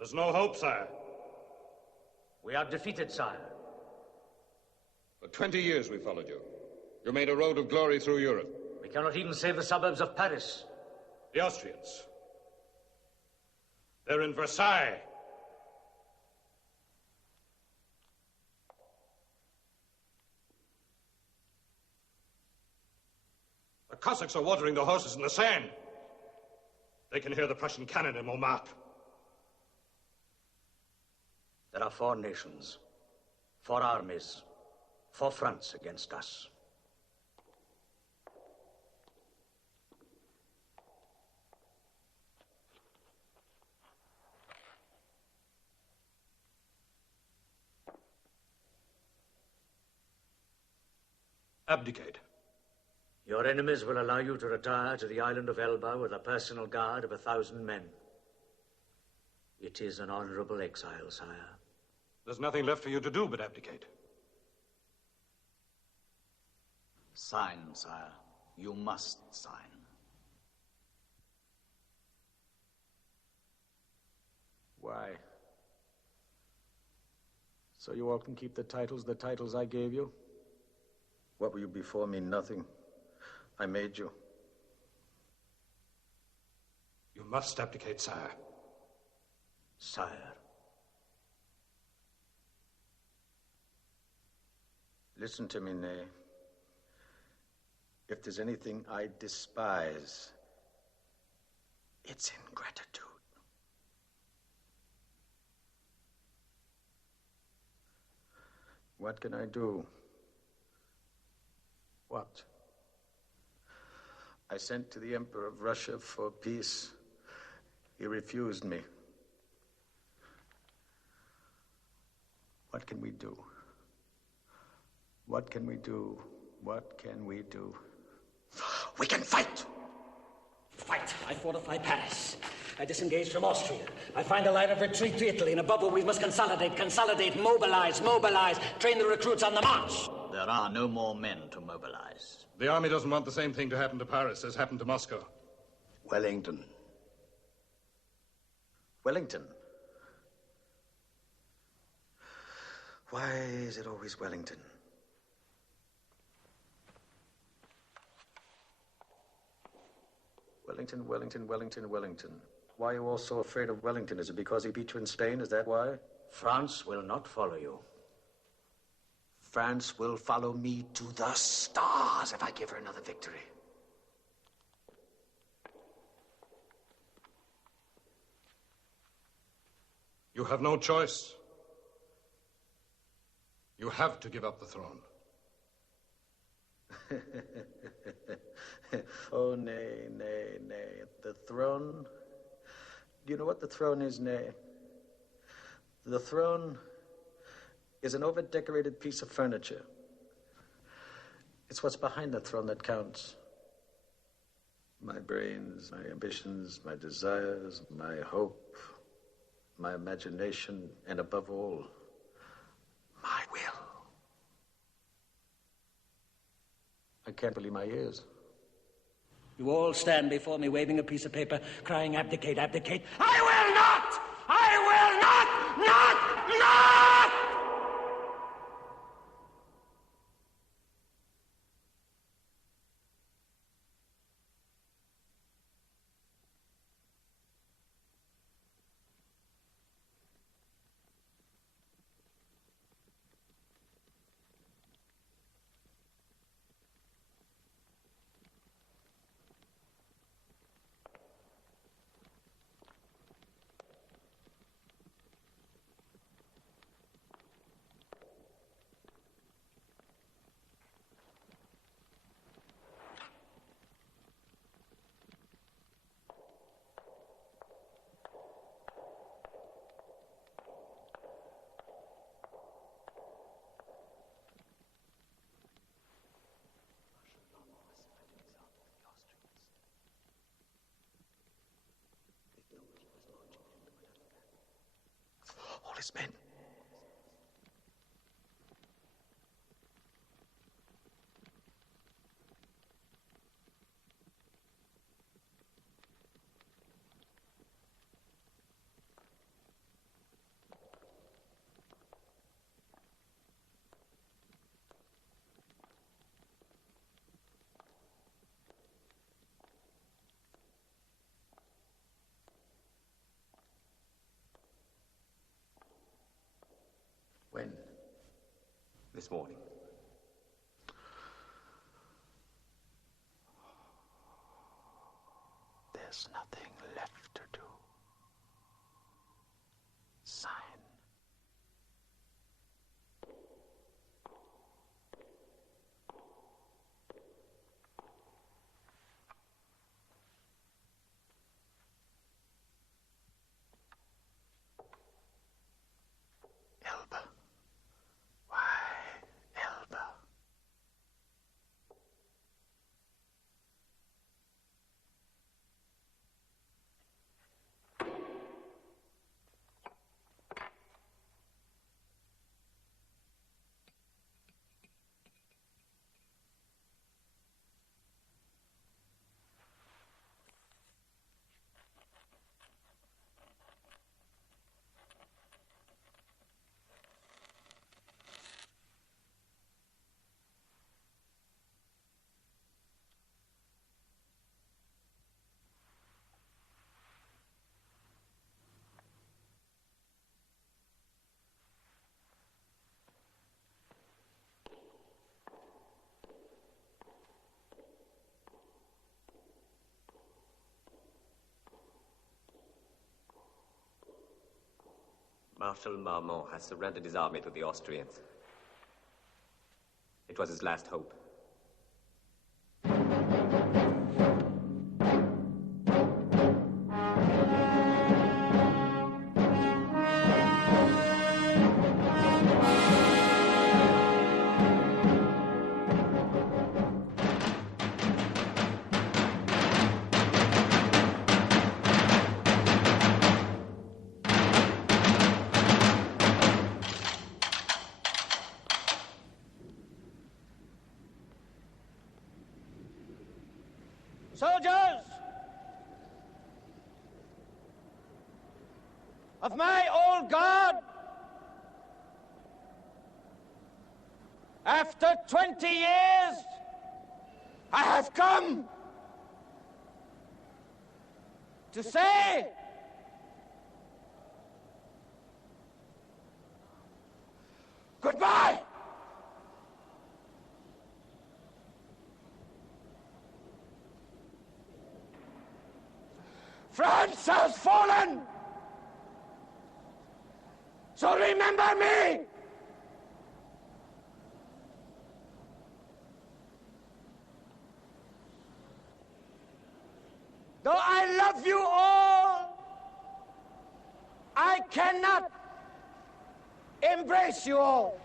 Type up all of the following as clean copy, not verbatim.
There's no hope, sire. We are defeated, sire. For 20 years we followed you. You made a road of glory through Europe. We cannot even save the suburbs of Paris. The Austrians. They're in Versailles. The Cossacks are watering the horses in the Seine. They can hear the Prussian cannon in Montmartre. There are 4 nations, 4 armies, 4 fronts against us. Abdicate. Your enemies will allow you to retire to the island of Elba with a personal guard of 1,000 men. It is an honorable exile, sire. There's nothing left for you to do but abdicate. Sign, sire. You must sign. Why? So you all can keep the titles I gave you? What were you before me? Nothing. I made you. You must abdicate, sire. Sire. Listen to me, Ney. If there's anything I despise, it's ingratitude. What can I do? What? I sent to the Emperor of Russia for peace. He refused me. What can we do? What can we do? What can we do? We can fight! Fight! I fortify Paris. I disengage from Austria. I find a line of retreat to Italy, and above all, we must consolidate, mobilize, train the recruits on the march. There are no more men to mobilize. The army doesn't want the same thing to happen to Paris as happened to Moscow. Wellington. Wellington. Why is it always Wellington? Wellington, Wellington, Wellington, Wellington. Why are you all so afraid of Wellington? Is it because he beat you in Spain? Is that why? France will not follow you. France will follow me to the stars if I give her another victory. You have no choice. You have to give up the throne. Oh, nay, nay, nay. The throne? Do you know what the throne is, nay? The throne is an over-decorated piece of furniture. It's what's behind the throne that counts. My brains, my ambitions, my desires, my hope, my imagination, and above all, my will. I can't believe my ears. You all stand before me waving a piece of paper, crying, abdicate, abdicate. I will not! I will not! Not! All his men. When? This morning. There's nothing left to do. Sign. Elba. Why, Elba? Marshal Marmont has surrendered his army to the Austrians. It was his last hope. Soldiers of my old guard, after 20 years, I have come to say goodbye. France has fallen! So remember me! Though I love you all, I cannot embrace you all.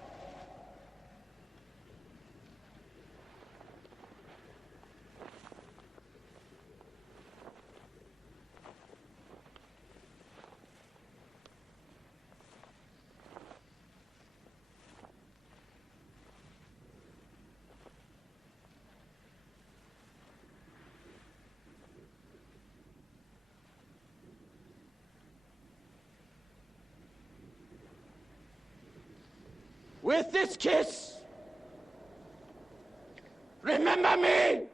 With this kiss, remember me.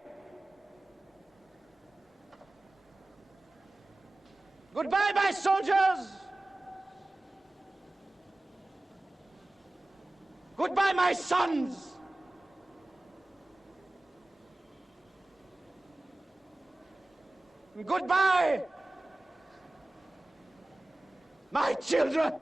Goodbye, my soldiers. Goodbye, my sons. Goodbye, my children.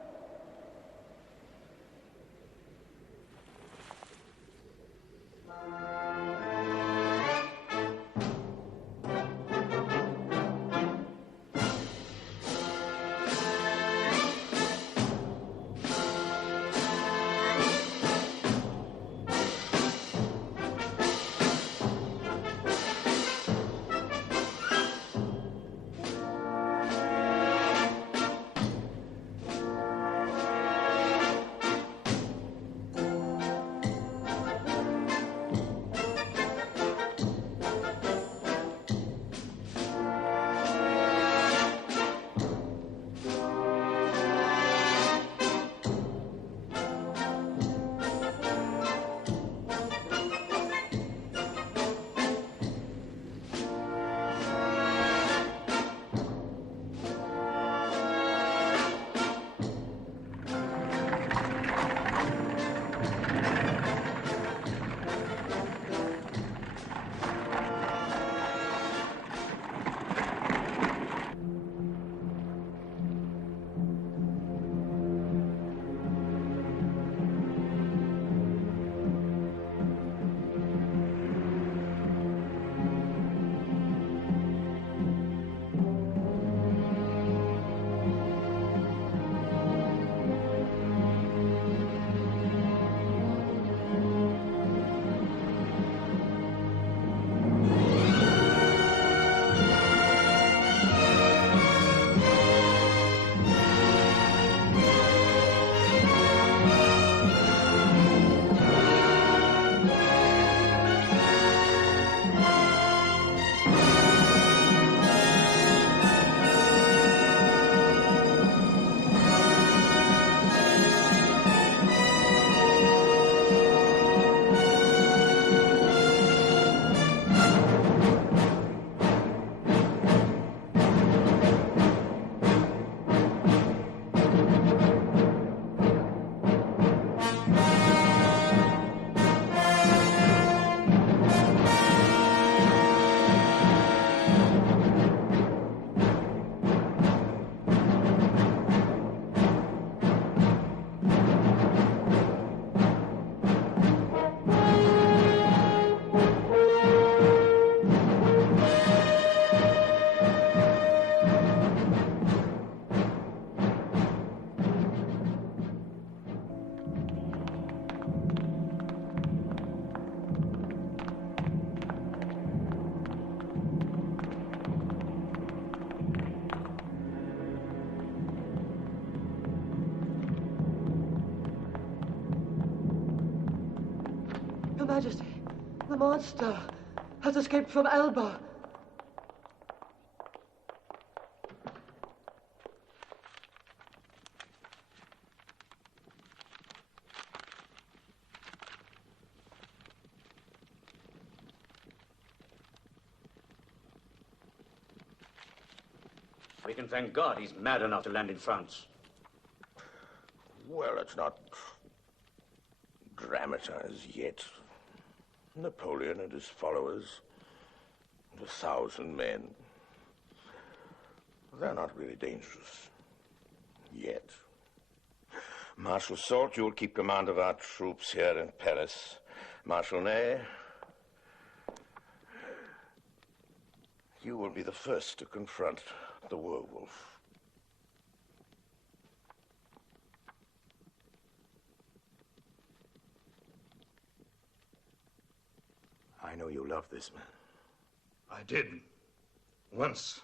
Majesty, the monster has escaped from Elba. We can thank God he's mad enough to land in France. Well, it's not dramatized yet. Napoleon and his followers, 1,000 men, they're not really dangerous. Yet. Marshal Soult, you'll keep command of our troops here in Paris. Marshal Ney, you will be the first to confront the werewolf. I know you love this man. I did. Once.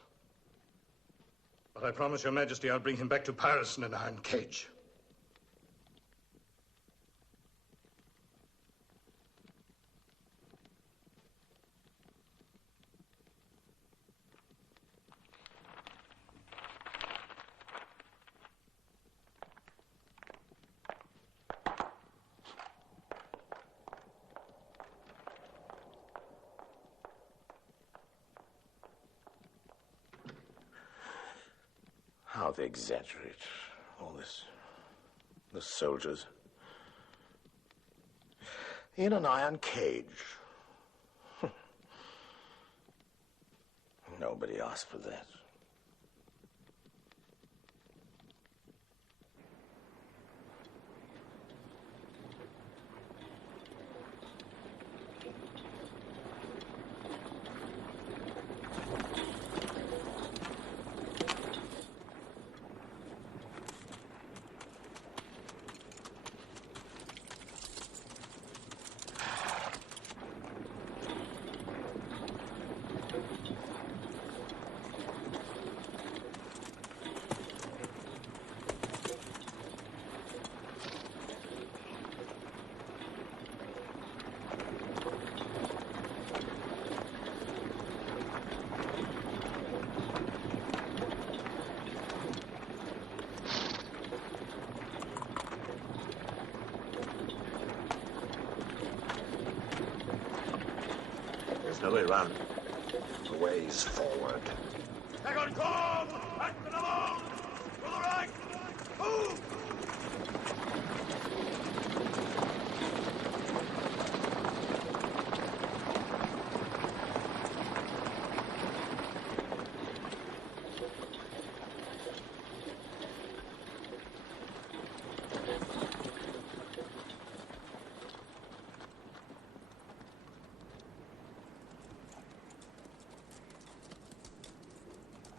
But I promise your Majesty I'll bring him back to Paris in an iron cage. How they exaggerate all this. The soldiers. In an iron cage. Nobody asked for that. There's no way around. The way's forward. Second corps! Back to the wall! To the right! Move!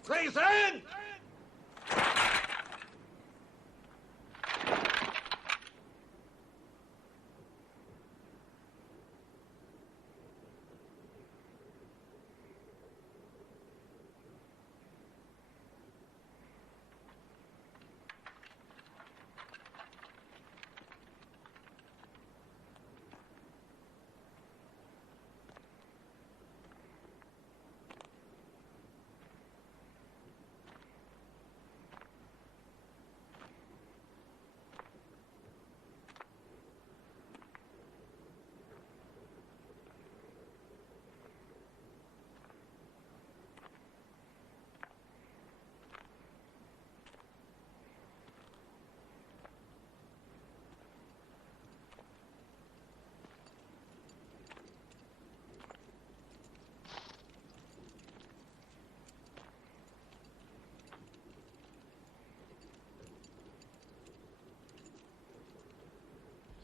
Please in!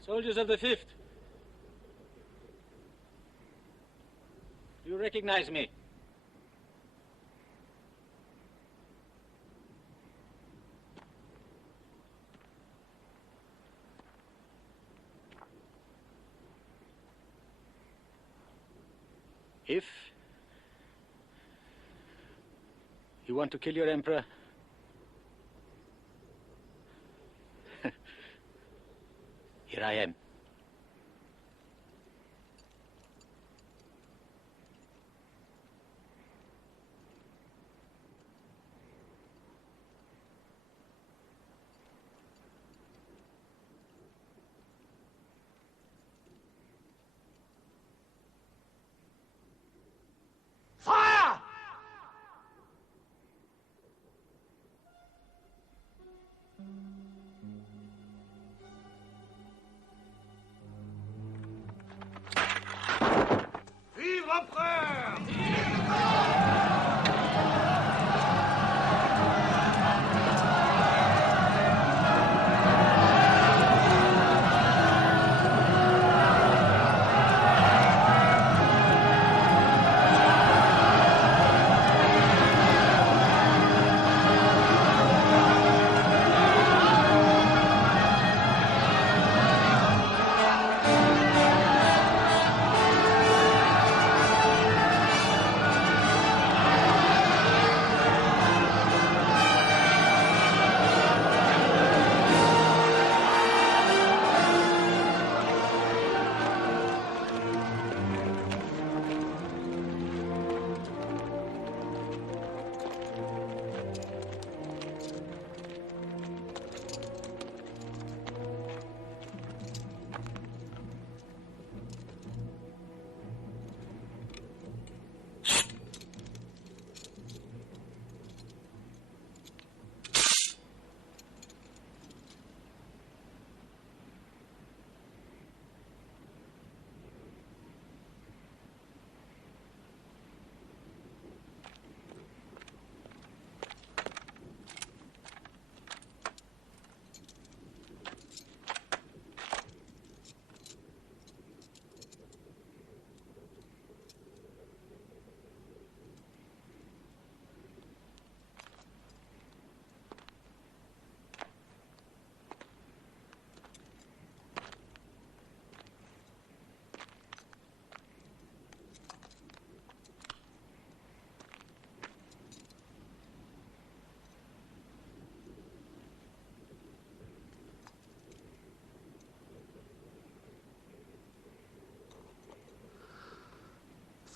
Soldiers of the 5th. Do you recognize me? If you want to kill your emperor, here I am.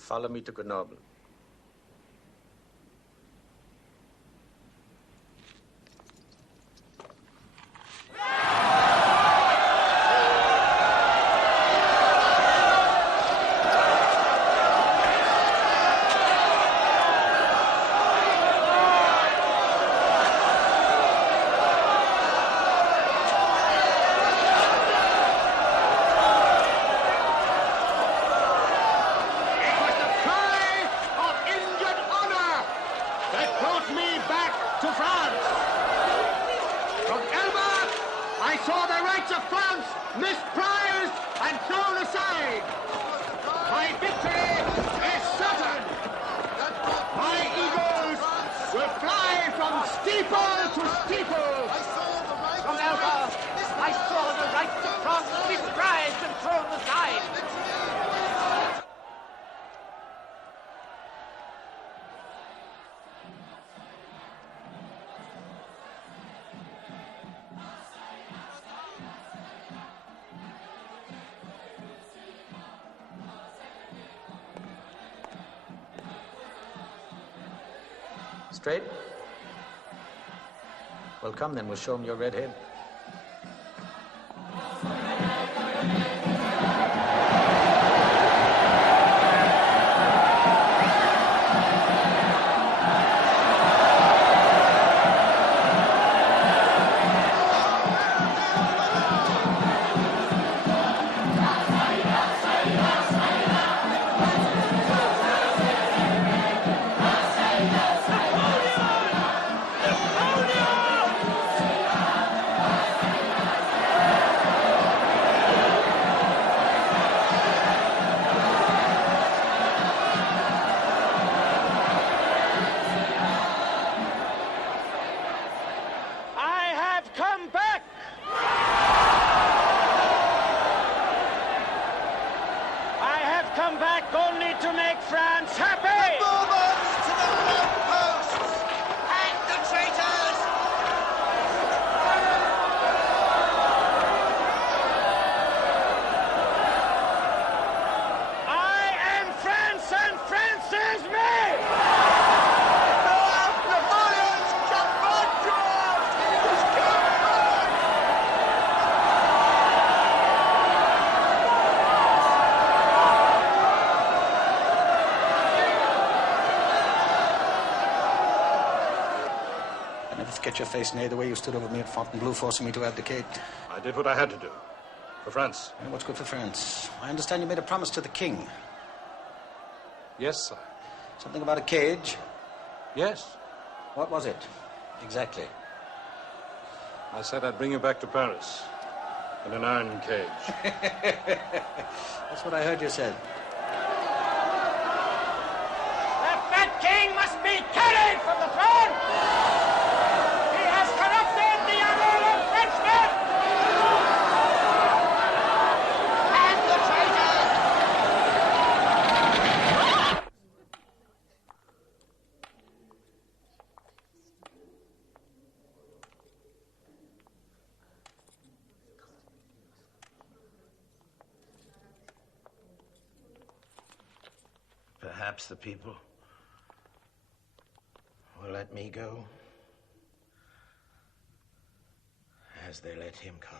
Follow me to Grenoble. Straight? Well, come then, we'll show him your red head. Your face, nay, the way you stood over me at Fontainebleau, forcing me to abdicate. I did what I had to do. For France. And what's good for France? I understand you made a promise to the king. Yes, sir. Something about a cage? Yes. What was it? Exactly. I said I'd bring you back to Paris. In an iron cage. That's what I heard you said. The fat king must be carried from the throne! Perhaps the people will let me go as they let him come.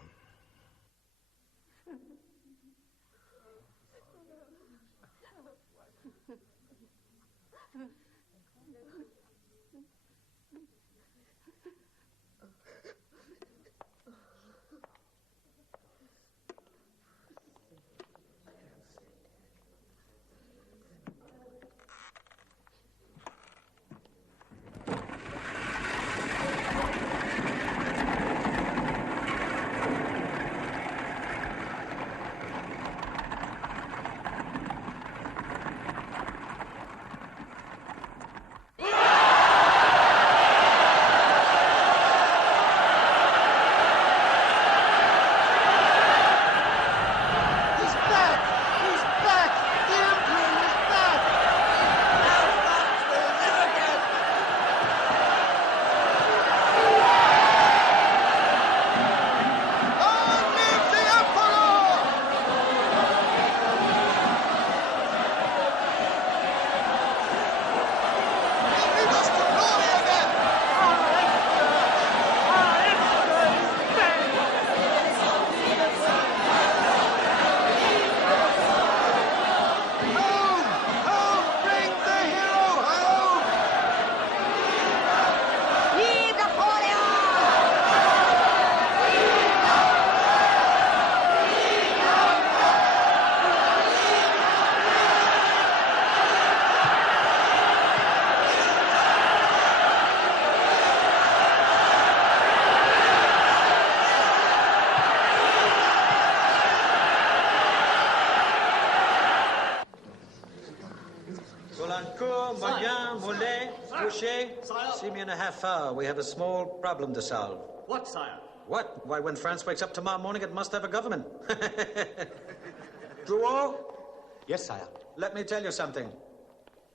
Volancourt, Moyen, Mollet, Boucher. See me in a half hour. We have a small problem to solve. What, sire? What? Why, when France wakes up tomorrow morning, it must have a government. Drouot? Yes, sire. Let me tell you something.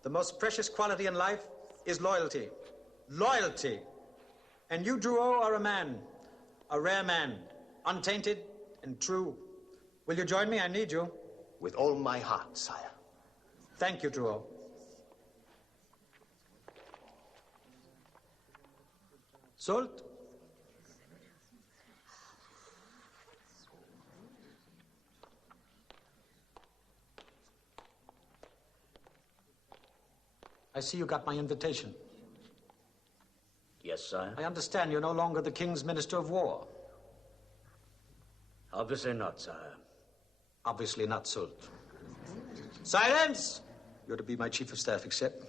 The most precious quality in life is loyalty. Loyalty. And you, Drouot, are a man. A rare man. Untainted and true. Will you join me? I need you. With all my heart, sire. Thank you, Drouot. Soult? I see you got my invitation. Yes, sire. I understand you're no longer the King's Minister of War. Obviously not, sire. Obviously not, Soult. Silence! You're to be my Chief of Staff, accept?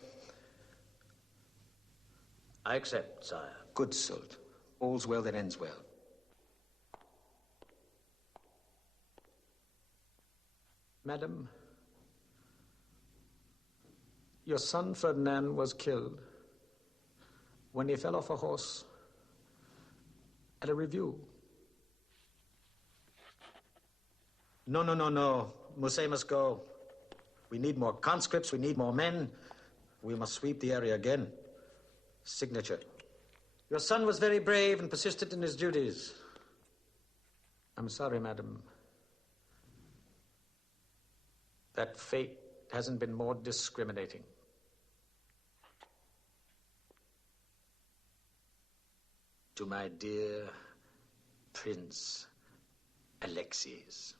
I accept, sire. Good, Soult. All's well that ends well. Madam, your son Ferdinand was killed when he fell off a horse at a review. No. Mousset must go. We need more conscripts, we need more men. We must sweep the area again. Signature. Your son was very brave and persistent in his duties. I'm sorry, madam. That fate hasn't been more discriminating. To my dear Prince Alexis.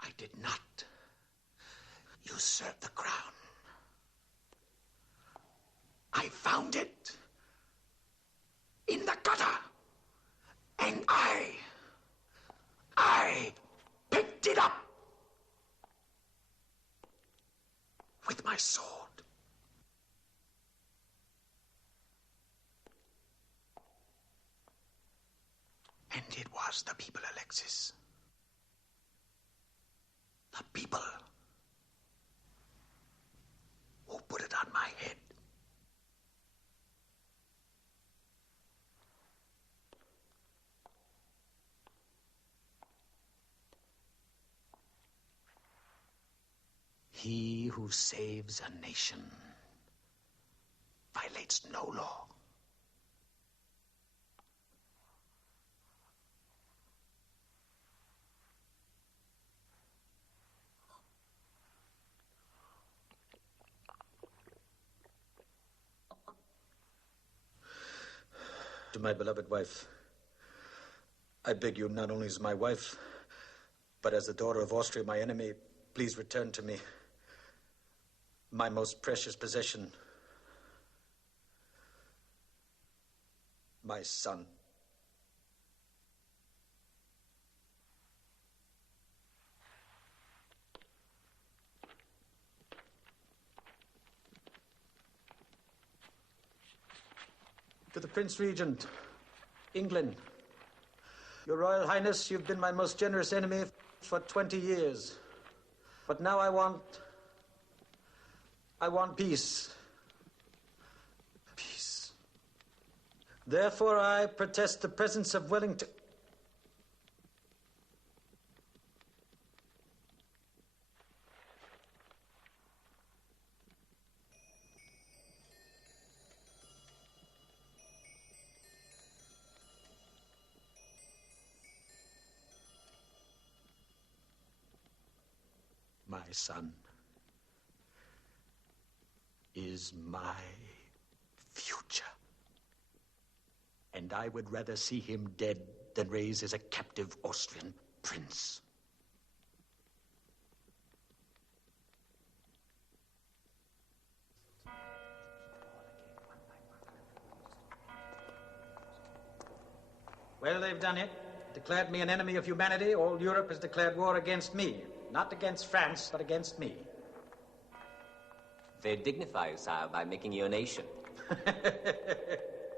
I did not usurp the crown. I found it in the gutter, and I picked it up with my sword. And it was the people, Alexis. The people who put it on my head. He who saves a nation violates no law. To my beloved wife, I beg you, not only as my wife, but as the daughter of Austria, my enemy, please return to me my most precious possession, my son. To the Prince Regent, England. Your Royal Highness, you've been my most generous enemy for 20 years. But now I want peace. Peace. Therefore, I protest the presence of Wellington. My son is my future. And I would rather see him dead than raised as a captive Austrian prince. Well, they've done it. Declared me an enemy of humanity. All Europe has declared war against me. Not against France, but against me. They dignify you, sire, by making you a nation.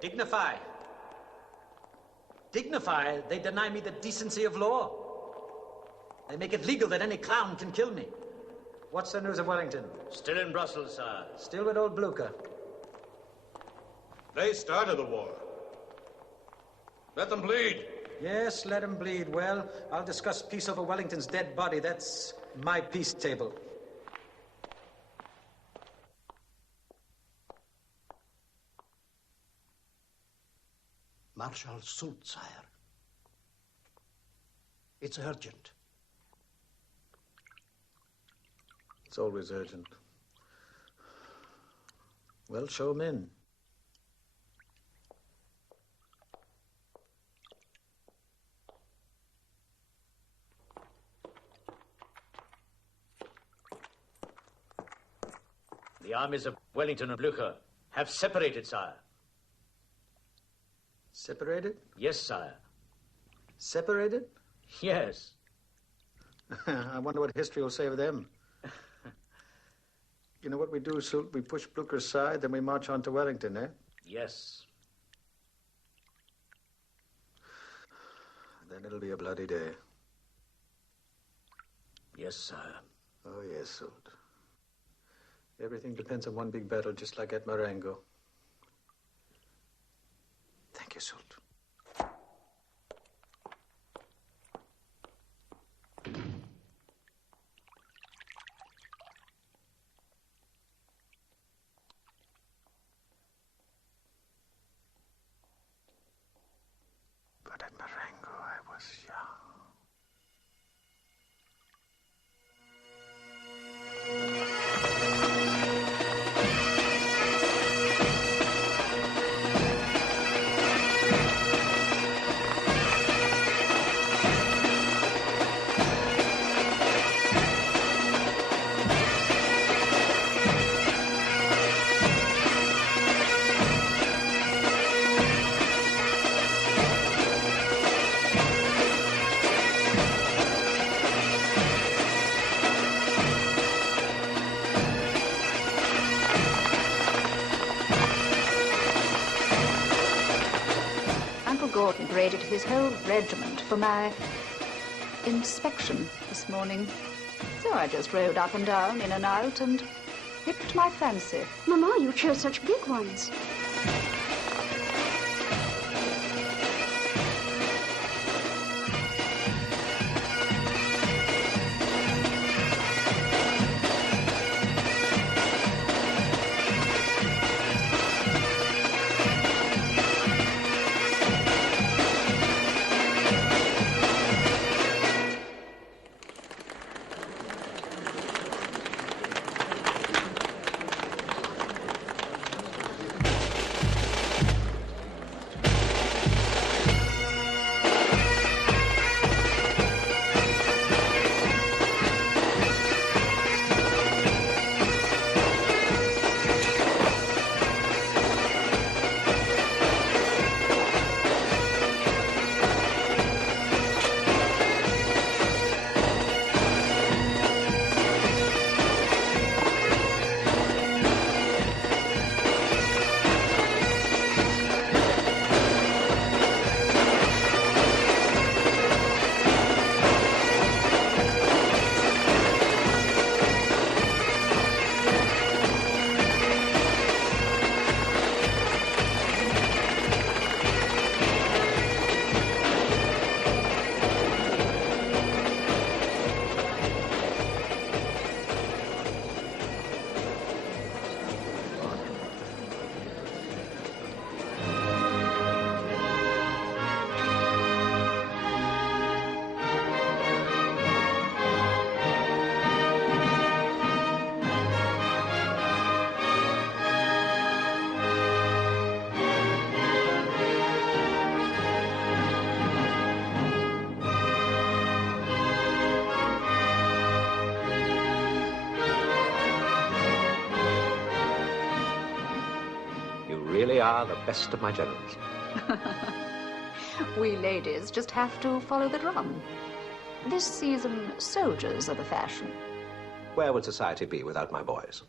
Dignify. Dignify, they deny me the decency of law. They make it legal that any clown can kill me. What's the news of Wellington? Still in Brussels, sir. Still with old Blucher. They started the war. Let them bleed. Yes, let him bleed. Well, I'll discuss peace over Wellington's dead body. That's my peace table. Marshal Soult, sire. It's urgent. It's always urgent. Well, show him in. The armies of Wellington and Blucher have separated, sire. Separated? Yes, sire. Separated? Yes. I wonder what history will say of them. You know what we do, Soult? We push Blucher aside, then we march on to Wellington, eh? Yes. Then it'll be a bloody day. Yes, sire. Oh, yes, Soult. Everything depends on one big battle, just like at Marengo. Thank you, Soult. But at Marengo, I was young. Gordon paraded his whole regiment for my inspection this morning. So I just rode up and down, in and out, and picked my fancy. Mama, you chose such big ones. Really are the best of my generals. We ladies just have to follow the drum. This season, soldiers are the fashion. Where would society be without my boys?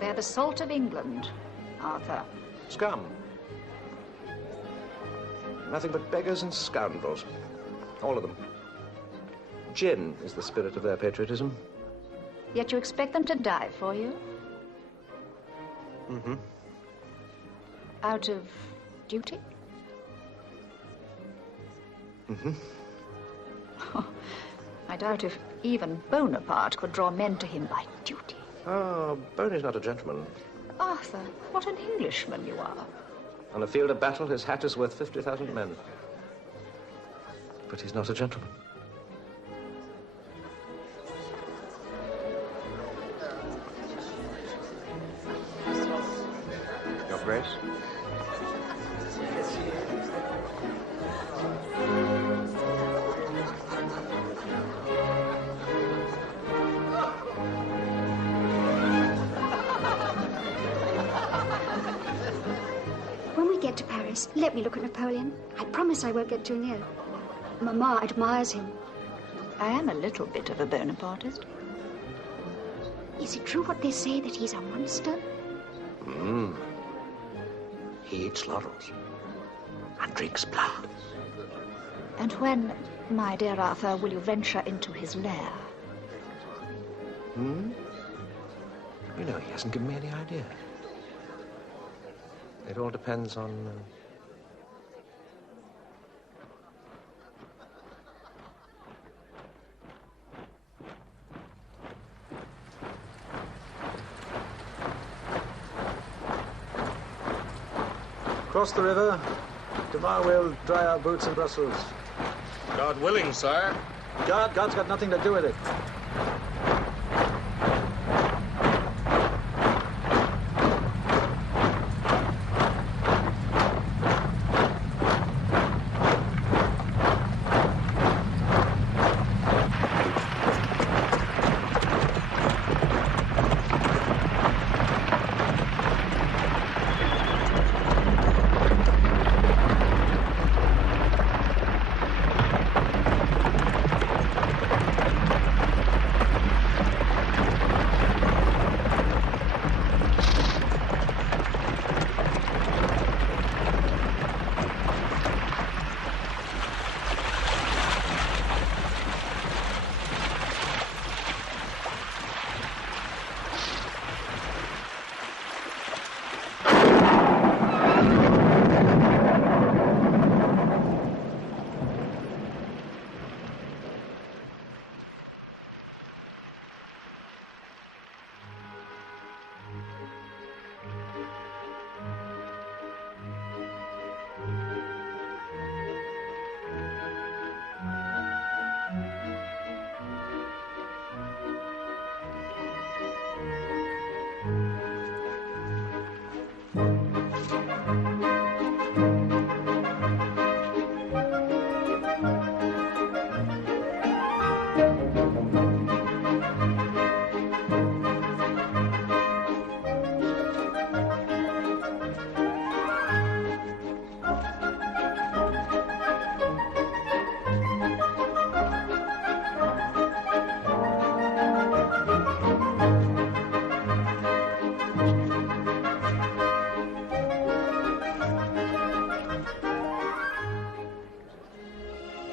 They're the salt of England, Arthur. Scum. Nothing but beggars and scoundrels. All of them. Gin is the spirit of their patriotism. Yet you expect them to die for you? Mm-hmm. Out of duty? Mm-hmm. Oh, I doubt if even Bonaparte could draw men to him by duty. Oh, Boney's not a gentleman. Arthur, what an Englishman you are. On a field of battle, his hat is worth 50,000 men. But he's not a gentleman. Your Grace? When we get to Paris, let me look at Napoleon. I promise I won't get too near. Mamma admires him. I am a little bit of a Bonapartist. Is it true what they say, that he's a monster? He eats laurels and drinks blood. And when, my dear Arthur, will you venture into his lair? You know, he hasn't given me any idea. It all depends on... Cross the river. Tomorrow we'll dry our boots in Brussels. God willing, sire. God's got nothing to do with it.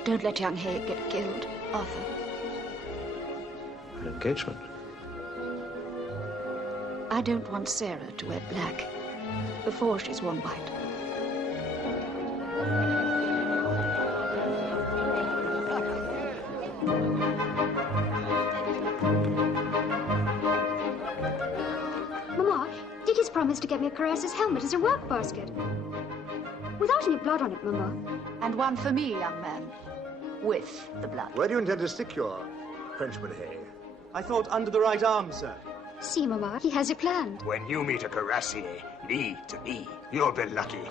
Don't let young Hay get killed, Arthur. An engagement? I don't want Sarah to wear black before she's worn white. Mama, Dicky's promised to get me a Caress's helmet as a work basket. Without any blood on it, Mama. And one for me, young man. With the blood. Where do you intend to stick your Frenchman Hay? I thought under the right arm, sir. See, Mama, he has it planned. When you meet a cuirassier, knee to knee, you'll be lucky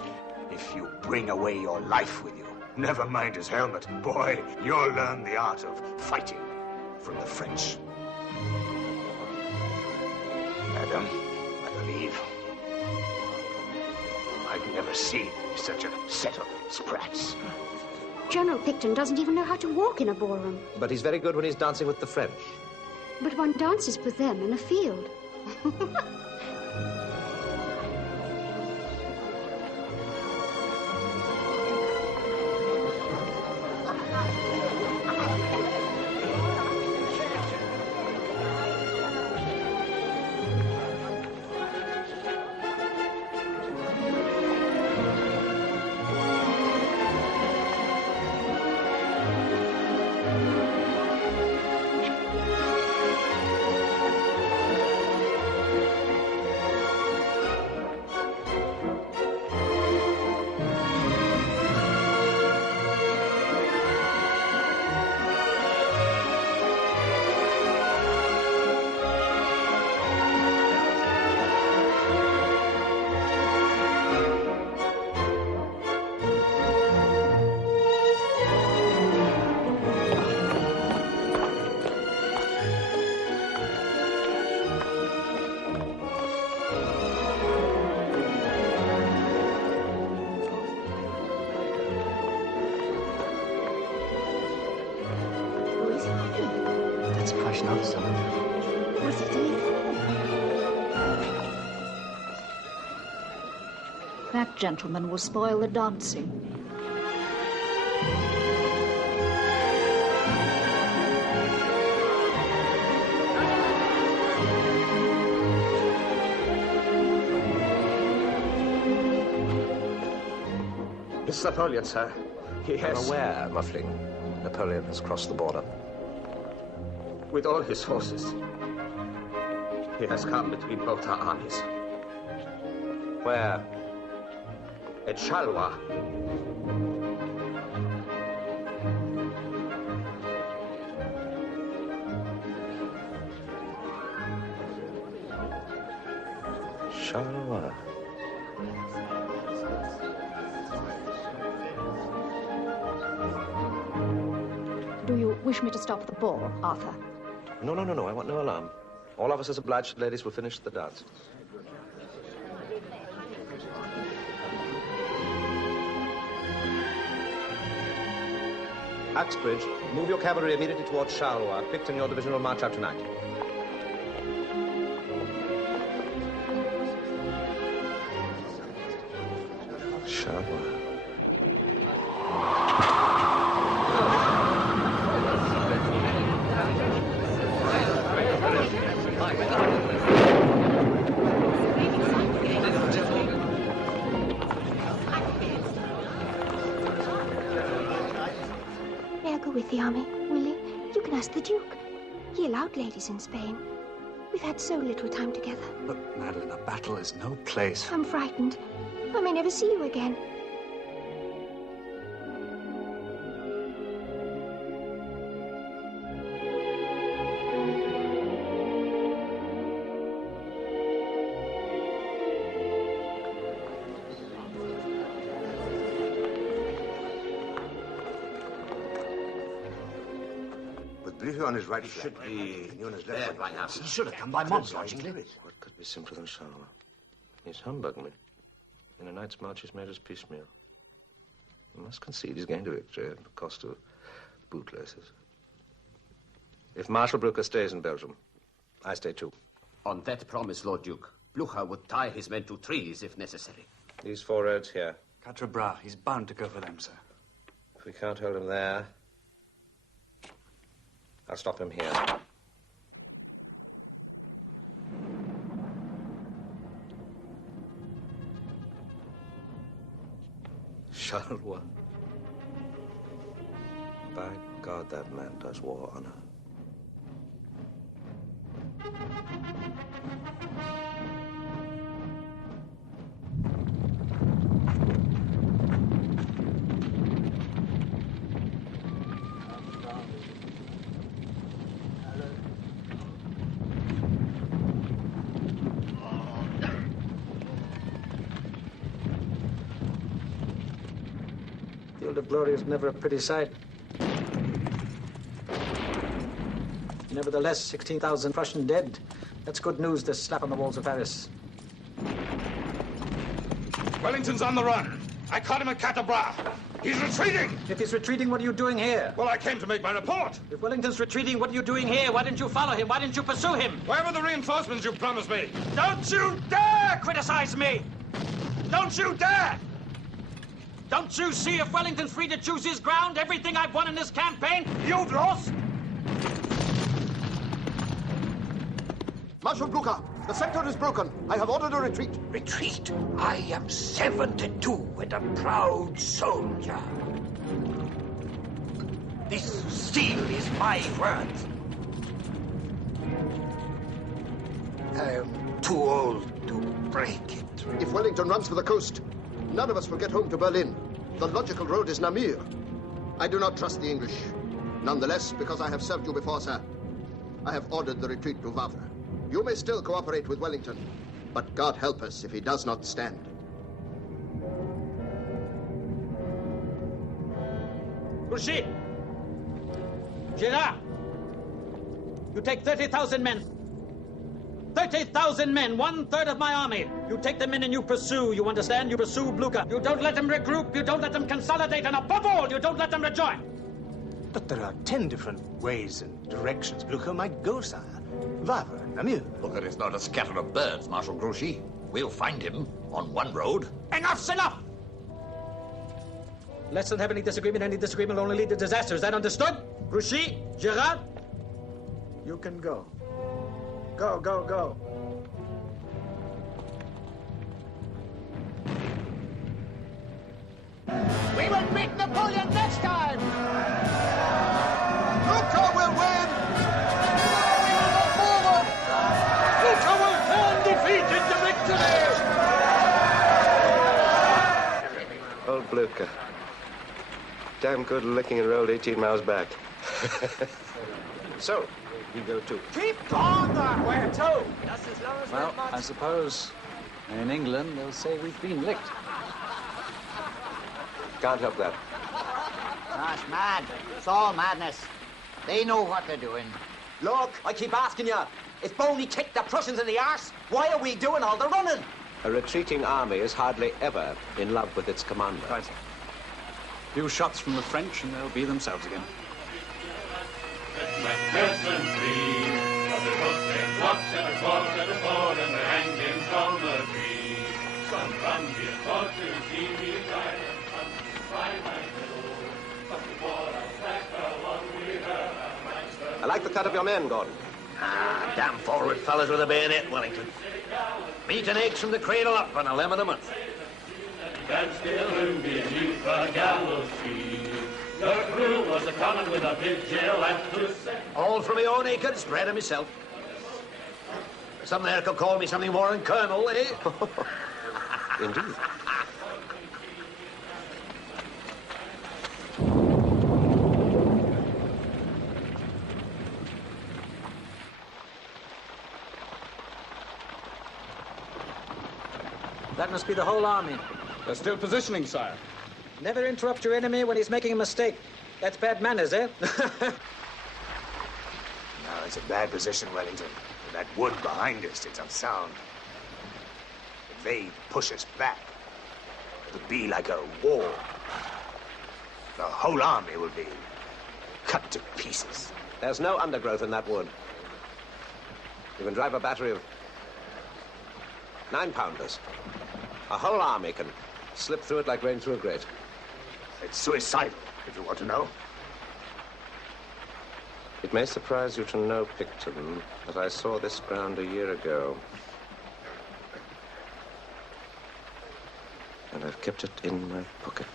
if you bring away your life with you. Never mind his helmet. Boy, you'll learn the art of fighting from the French. Madam, I believe I've never seen such a set of sprats. General Picton doesn't even know how to walk in a ballroom. But he's very good when he's dancing with the French. But one dances with them in a field. What's he doing? That gentleman will spoil the dancing. It's Napoleon, sir. He has... You're aware, Muffling, Napoleon has crossed the border. With all his forces. He has come between both our armies. Where? At Charleroi. Charleroi. Do you wish me to stop the ball, Arthur? No. I want no alarm. All officers obliged ladies will finish the dance. Axbridge, move your cavalry immediately towards Charleroi. Picton, your division will march out tonight. Charleroi. With the army, Willie. You can ask the Duke. He allowed ladies in Spain. We've had so little time together. But, Madeline, a battle is no place. I'm frightened. I may never see you again. On his right should be on his left. There, by now. He should have come by mobs, logically. What could be simpler than Charleroi? He's humbugged me. In a night's march, he's made us piecemeal. He must concede he's gained a victory at the cost of bootlaces. If Marshal Blucher stays in Belgium, I stay too. On that promise, Lord Duke, Blucher would tie his men to trees if necessary. These 4 roads here. Quatre Bras. He's bound to go for them, sir. If we can't hold him there, I'll stop him here. Charleroi. By God, that man does war honor. The glory is never a pretty sight. Nevertheless, 16,000 Prussian dead. That's good news, this slap on the walls of Paris. Wellington's on the run. I caught him at Quatre Bras. He's retreating! If he's retreating, what are you doing here? Well, I came to make my report. If Wellington's retreating, what are you doing here? Why didn't you follow him? Why didn't you pursue him? Where were the reinforcements you promised me? Don't you dare criticize me! Don't you dare! Don't you see if Wellington's free to choose his ground, everything I've won in this campaign, you've lost? Marshal Blucher, the sector is broken. I have ordered a retreat. Retreat? I am 72 and a proud soldier. This steel is my worth. I am too old to break it. If Wellington runs for the coast, none of us will get home to Berlin. The logical road is Namur. I do not trust the English. Nonetheless, because I have served you before, sir, I have ordered the retreat to Wavre. You may still cooperate with Wellington, but God help us if he does not stand. Grouchy! Girard! You take 30,000 men. 30,000 men, 1/3 of my army. You take them in and you pursue, you understand? You pursue Blucher. You don't let them regroup, you don't let them consolidate, and above all, you don't let them rejoin. But there are 10 different ways and directions Blucher might go, sire. Wavre, Namur. Blucher is not a scatter of birds, Marshal Grouchy. We'll find him on one road. Enough's enough! Let's not have any disagreement. Any disagreement will only lead to disaster. Is that understood? Grouchy, Girard? You can go. Go, go, go. We will beat Napoleon next time! Blucher will win! We will go forward! Blucher will turn defeat into victory! Old Blucher. Damn good licking and rolled 18 miles back. So, you go too. Keep on that! Where to? Well, I suppose in England they'll say we've been licked. Can't help that. Gosh, mad. It's all madness. They know what they're doing. Look, I keep asking you. If Boney kicked the Prussians in the arse, why are we doing all the running? A retreating army is hardly ever in love with its commander. Right. Few shots from the French and they'll be themselves again. I like the cut of your men, Gordon. Ah, damn forward fellas with a bayonet, Wellington. Meat and eggs from the cradle up on 11 a month. Can still who be used for gallows tree. Your crew was a common with a big jail and to say. All from my own acres, bred of myself. Some there could call me something more than colonel, eh? Indeed. That must be the whole army. They're still positioning, sire. Never interrupt your enemy when he's making a mistake. That's bad manners, eh? No, it's a bad position, Wellington. With that wood behind us, it's unsound. If they push us back, it'll be like a war. The whole army will be cut to pieces. There's no undergrowth in that wood. You can drive a battery of 9-pounders. A whole army can slip through it like rain through a grate. It's suicidal, if you want to know. It may surprise you to know, Picton, that I saw this ground a year ago. And I've kept it in my pocket.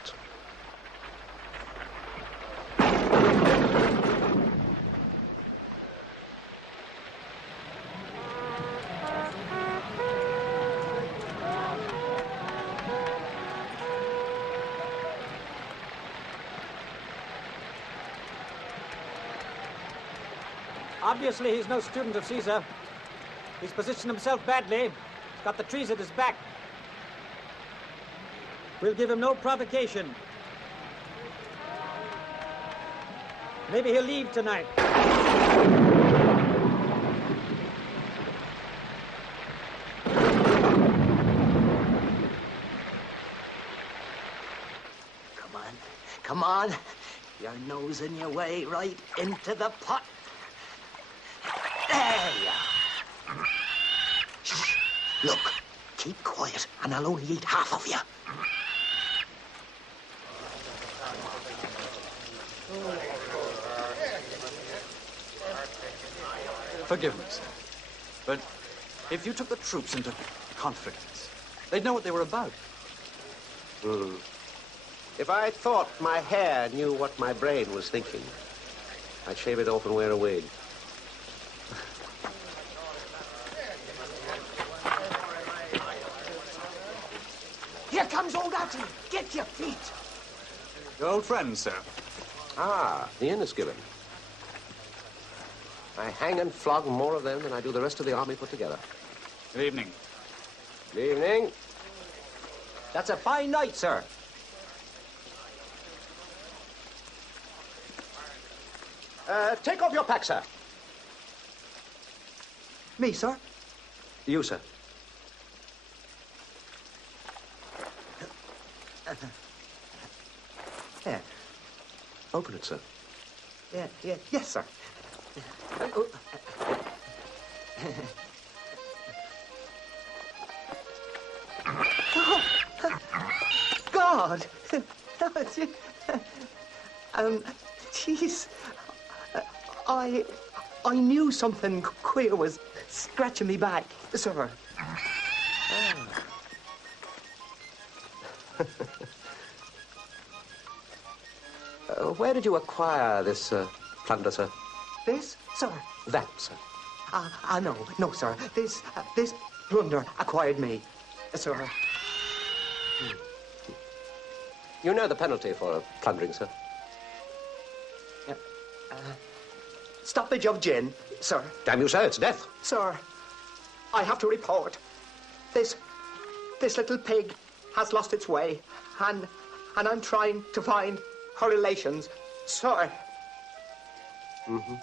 Obviously, he's no student of Caesar. He's positioned himself badly. He's got the trees at his back. We'll give him no provocation. Maybe he'll leave tonight. Come on. Come on. You're nosing your way right into the pot. There you are. Shh. Look, keep quiet, and I'll only eat half of you. Forgive me, sir. But if you took the troops into confidence, they'd know what they were about. If I thought my hair knew what my brain was thinking, I'd shave it off and wear a wig. Here comes old Atty. Get your feet. Your old friends, sir. Ah, the inn is given. I hang and flog more of them than I do the rest of the army put together. Good evening. Good evening. That's a fine night, sir. Take off your pack, sir. Me, sir? You, sir. Yeah. Open it, sir. Yes, sir. God! Jeez. I knew something queer was scratching me back, sir. Where did you acquire this plunder, sir? This, sir? That, sir. No, sir. This plunder acquired me, sir. You know the penalty for plundering, sir? Stoppage of gin, sir. Damn you, sir, it's death. Sir, I have to report. This little pig has lost its way, and I'm trying to find her relations, sir. Mm-hmm.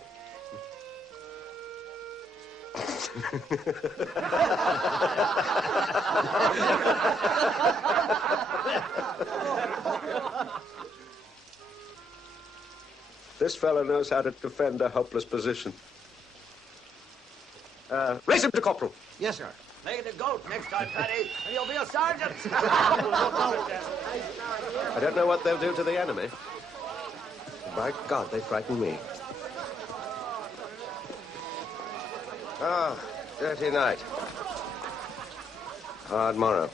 This fellow knows how to defend a hopeless position. Raise him to corporal. Yes, sir. Make it a goat next time, Paddy, and you'll be a sergeant. I don't know what they'll do to the enemy. By God, they frighten me. Ah, dirty night. Hard morrow.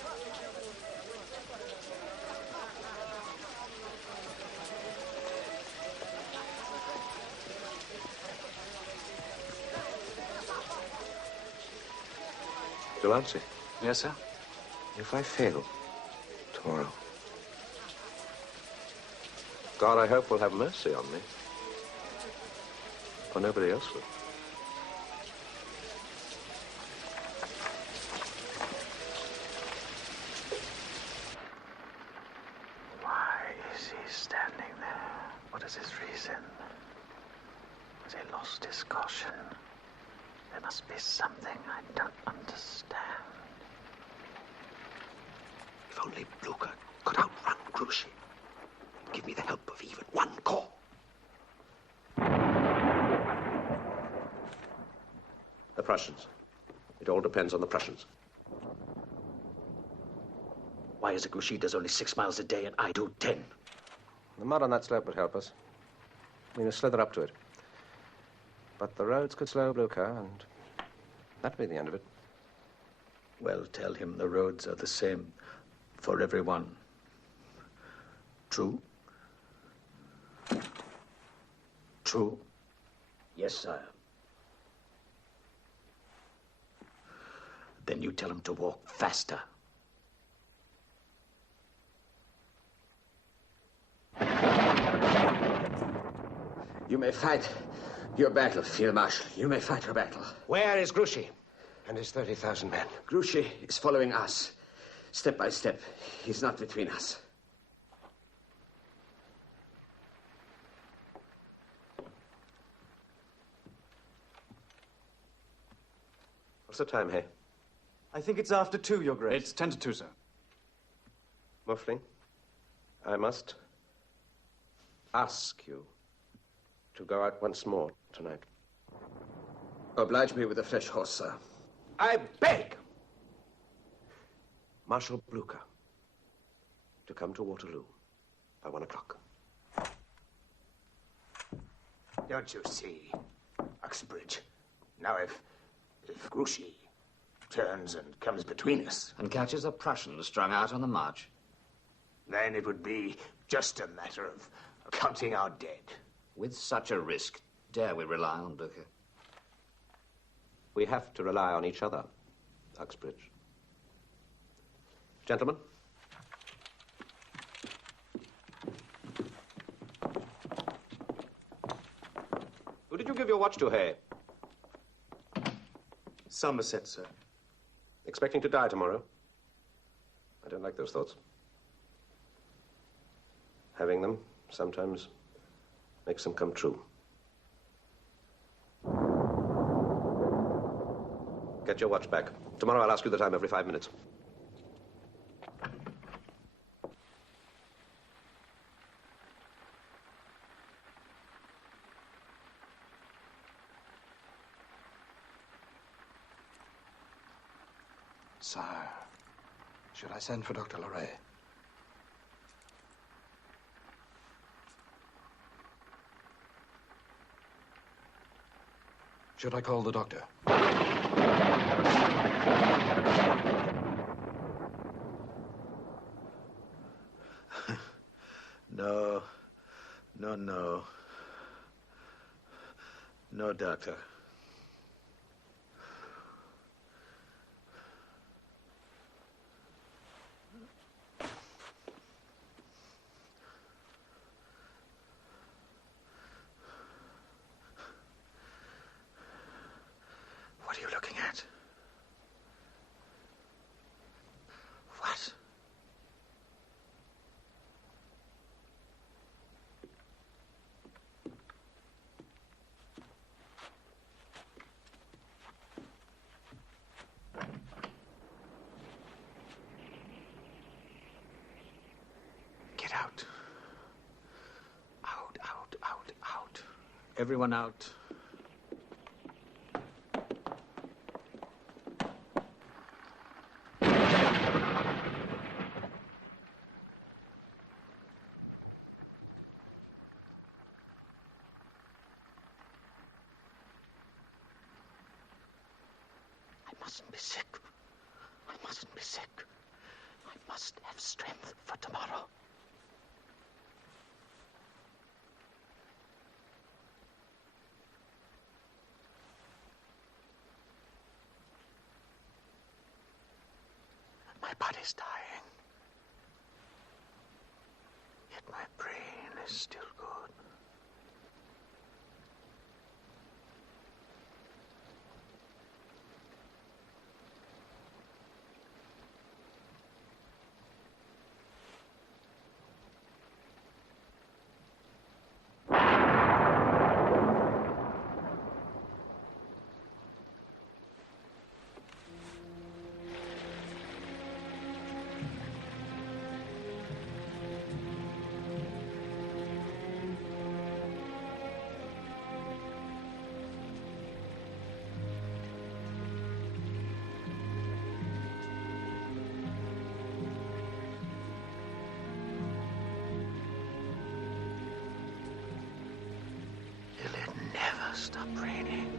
Delancey. Yes, sir? If I fail tomorrow, God, I hope, will have mercy on me. Or nobody else will. Why is he standing there? What is his reason? Has he lost his caution? There must be something I don't understand. If only Blucher could outrun Grouchy. Give me the help of even one corps. The Prussians. It all depends on the Prussians. Why is it Grouchy does only 6 miles a day and I do 10? The mud on that slope would help us. We must slither up to it. But the roads could slow Blucher, and that'd be the end of it. Well, tell him the roads are the same for everyone. True? True? Yes, sire. Then you tell him to walk faster. You may fight your battle, Field Marshal. You may fight your battle. Where is Grouchy and his 30,000 men? Grouchy is following us, step by step. He's not between us. What's the time, Hay? I think it's after 2, Your Grace. It's 10 to 2, sir. Muffling, I must ask you to go out once more tonight. Oblige me with a fresh horse, sir. I beg Marshal Blucher to come to Waterloo by 1 o'clock. Don't you see, Uxbridge? Now if Grouchy turns and comes between us... And catches a Prussian strung out on the march. Then it would be just a matter of counting our dead. With such a risk, dare we rely on Blucher? We have to rely on each other, Uxbridge. Gentlemen. Who did you give your watch to, Hay? Somerset, sir. Expecting to die tomorrow? I don't like those thoughts. Having them sometimes makes them come true. Get your watch back. Tomorrow I'll ask you the time every 5 minutes. Sire, should I send for Dr. Leray? Should I call the doctor? No. No, Doctor. What are you looking at? What? Get out. Out. Everyone out. I mustn't be sick. I must have strength for tomorrow. My body's dying. Yet my brain is still good. Stop raining.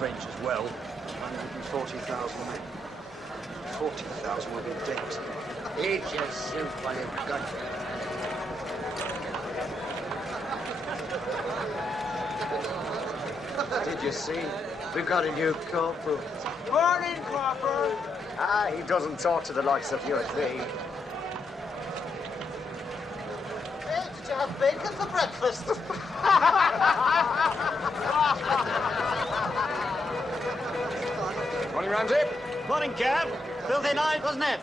French as well. 140,000 men. 40,000 will be dead. Eat your soup while you've got it. Did you see? We got a new corporal. Morning, Corporal. Ah, he doesn't talk to the likes of you and me. Hey, did you have bacon for breakfast? Morning, Ramsey. Morning, Cab. Filthy night, wasn't it?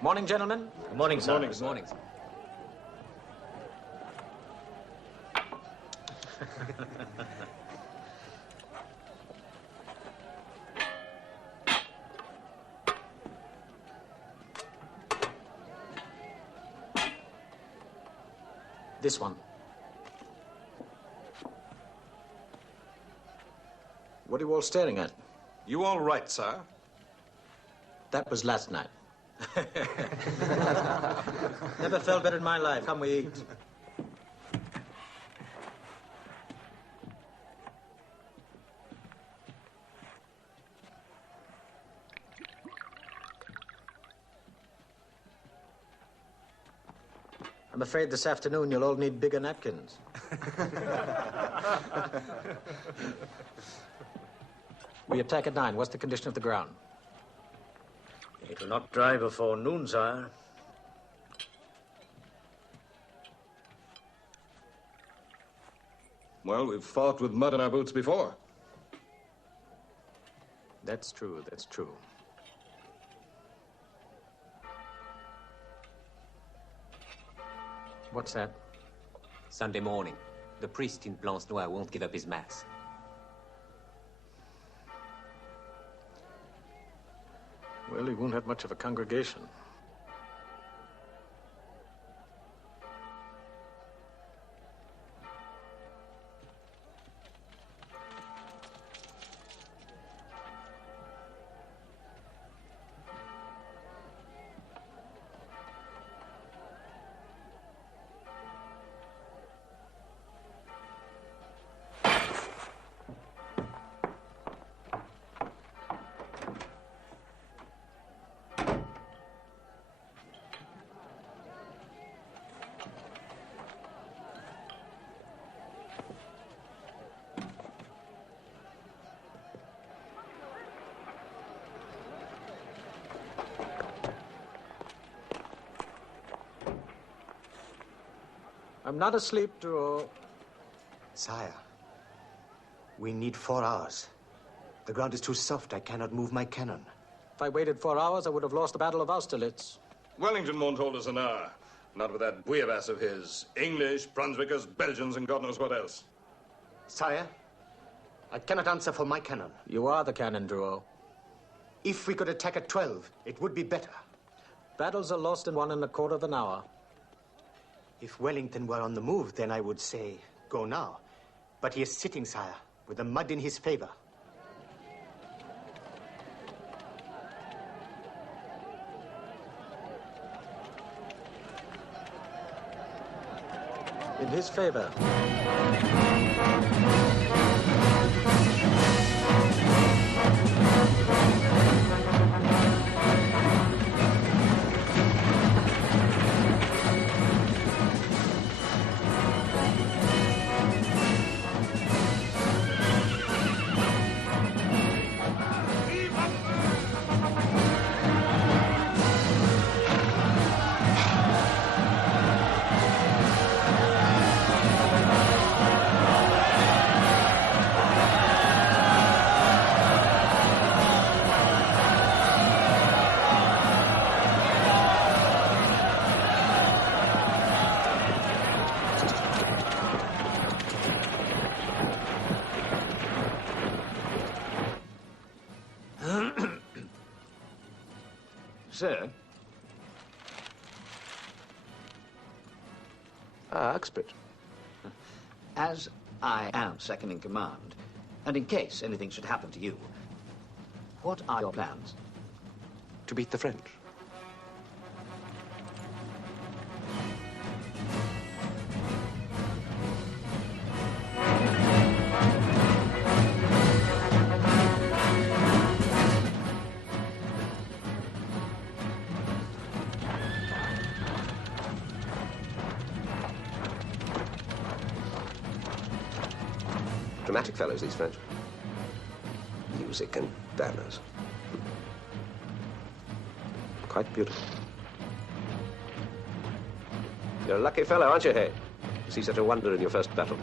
Morning, gentlemen. Good morning, sir. Morning, Good sir. morning. This one. What are you all staring at? You all right, sir? That was last night. Never felt better in my life. Come, we eat. I'm afraid this afternoon you'll all need bigger napkins. We attack at 9. What's the condition of the ground? It will not dry before noon, sire. Well, we've fought with mud in our boots before. That's true, that's true. What's that? Sunday morning. The priest in Blanche Noire won't give up his mass. Well, he won't have much of a congregation. I'm not asleep, Drew. Sire, we need 4 hours. The ground is too soft. I cannot move my cannon. If I waited 4 hours, I would have lost the Battle of Austerlitz. Wellington won't hold us an hour. Not with that bouillabaisse of his. English, Brunswickers, Belgians, and God knows what else. Sire, I cannot answer for my cannon. You are the cannon, Drew. If we could attack at 12, it would be better. Battles are lost in 1 1/4 of an hour. If Wellington were on the move, then I would say, go now. But he is sitting, sire, with the mud in his favor. In his favor. Sir? Uxbridge. As I am second in command, and in case anything should happen to you, what are your plans? To beat the French. dramatic fellows, these French. Music and banners. Quite beautiful. You're a lucky fellow, aren't you, Hay? To see such a wonder in your first battle.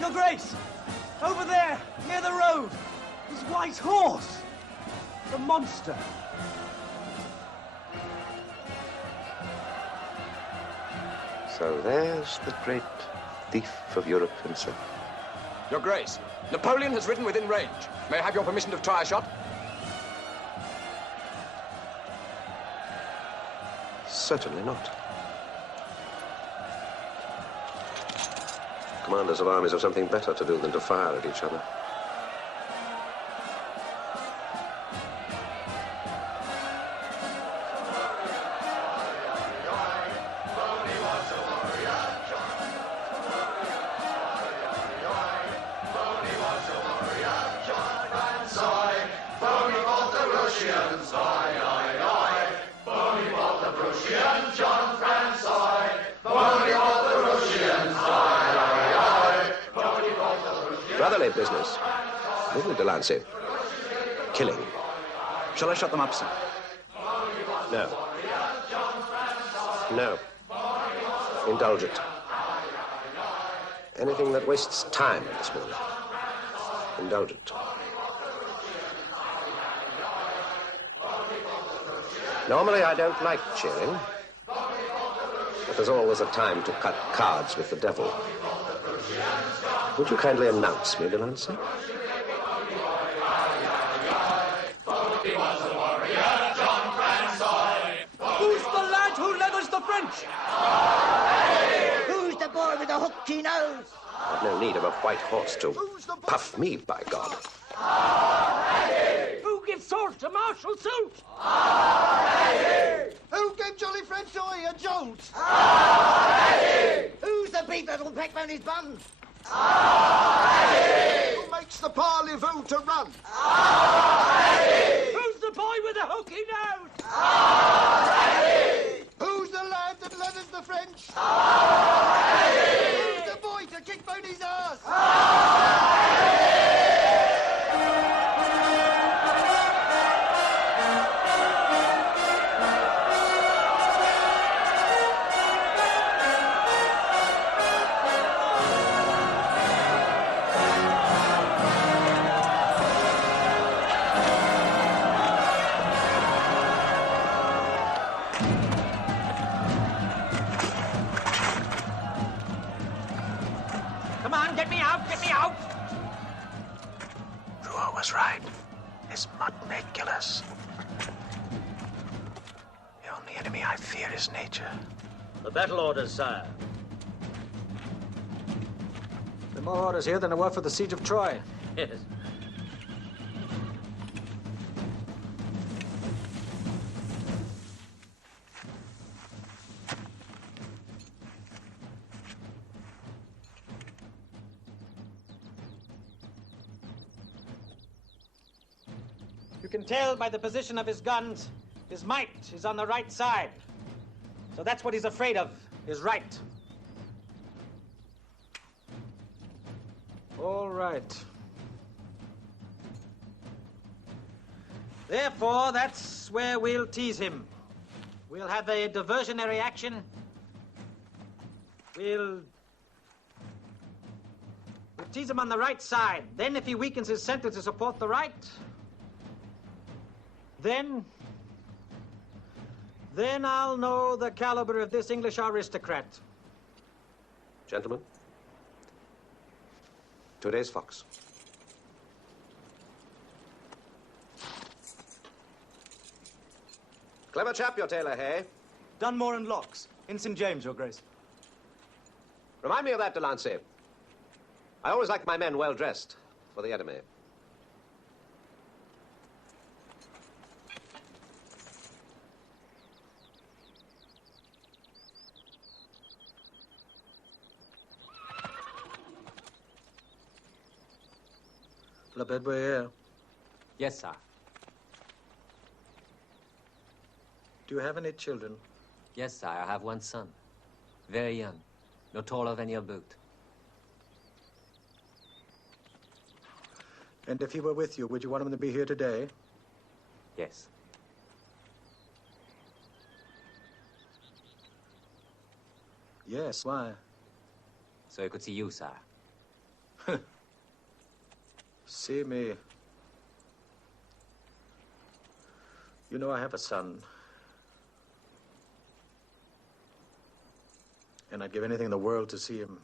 Your Grace! Over there, near the road! His white horse! The monster! So there's the great thief of Europe himself. Your Grace, Napoleon has ridden within range. May I have your permission to try a shot? Certainly not. Commanders of armies have something better to do than to fire at each other. Brotherly business, isn't it, Delancey? Killing. Shall I shut them up, sir? No. No. Indulge it. Anything that wastes time this morning. Indulge it. Normally I don't like cheering, but there's always a time to cut cards with the devil. Would you kindly announce me, Delancey? Who's the lad who leathers the French? Who's the boy with the hooked nose? I've no need of a white horse to puff me, by God. Who gives swords to Marshal Soult? Who gave Jolly French Oi a jolt? Who's the beef that'll peck round his bum? Who makes the parlez-vous to run? Who's the boy with the hooky nose? Who's the lad that leathers the French? Who's the boy to kick Boney's ass? Come on, get me out, get me out! Rouault was right. This mud may kill us. The only enemy I fear is nature. The battle orders, sire. There are more orders here than there were for the siege of Troy. Yes. You can tell by the position of his guns, his might is on the right side. So that's what he's afraid of, his right. All right. Therefore, that's where we'll tease him. We'll have a diversionary action. We'll tease him on the right side. Then, if he weakens his center to support the right, then Then I'll know the caliber of this English aristocrat. Gentlemen, today's fox. Clever chap, your tailor, hey? Dunmore and Locks, in St. James, Your Grace. Remind me of that, Delancey. I always like my men well dressed for the enemy. La Bedouille. Yes, sir. Do you have any children? Yes, sir. I have one son. Very young. No taller than your boot. And if he were with you, would you want him to be here today? Yes. Yes, why? So he could see you, sir. See me. You know, I have a son. And I'd give anything in the world to see him.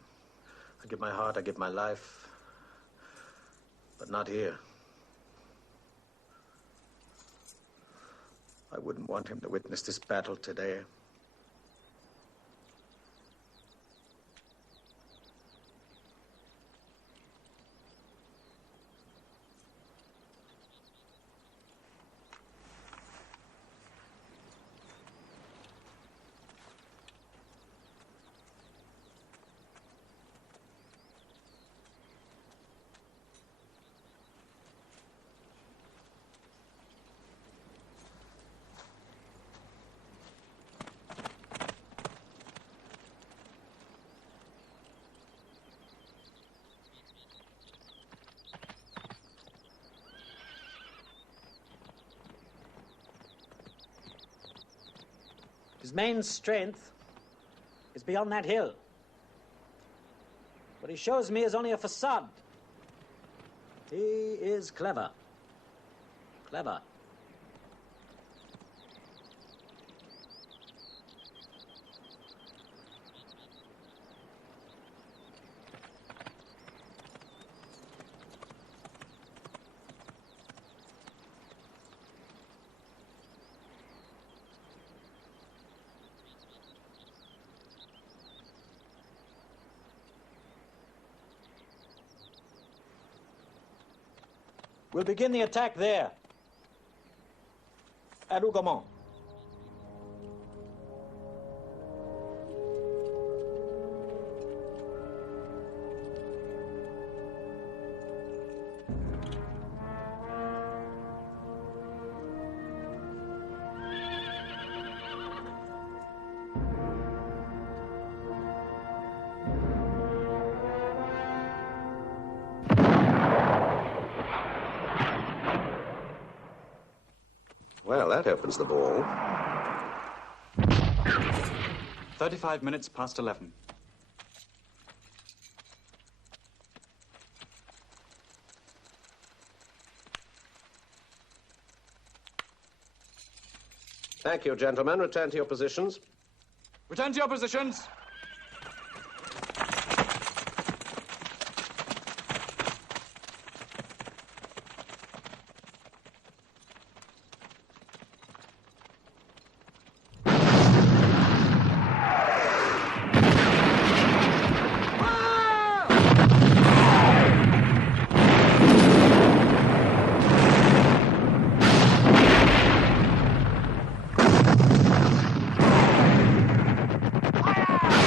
I'd give my heart, I'd give my life. But not here. I wouldn't want him to witness this battle today. His main strength is beyond that hill. What he shows me is only a facade. He is clever. Clever. We'll begin the attack there, at Hougomont. Well, that opens the ball. 35 minutes past 11. Thank you, gentlemen. Return to your positions. Return to your positions. Fire!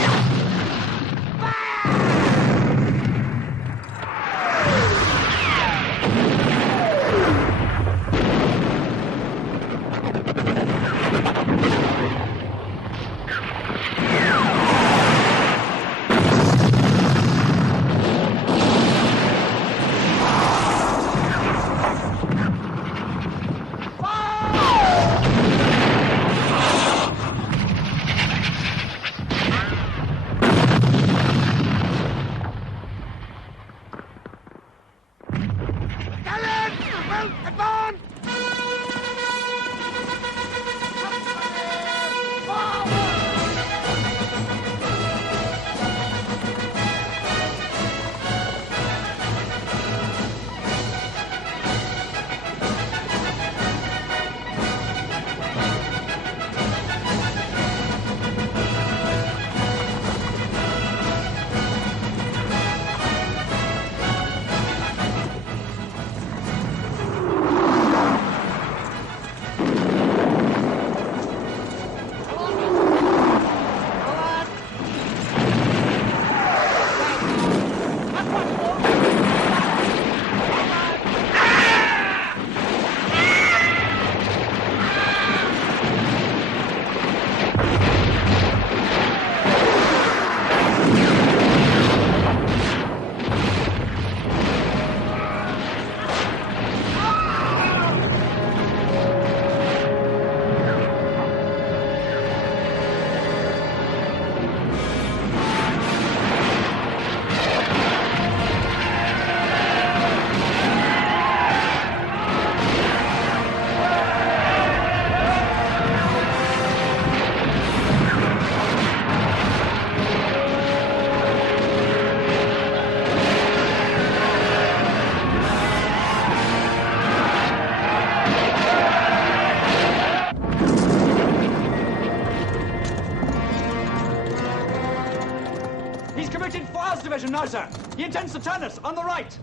Guards division, now, sir. He intends to turn us on the right.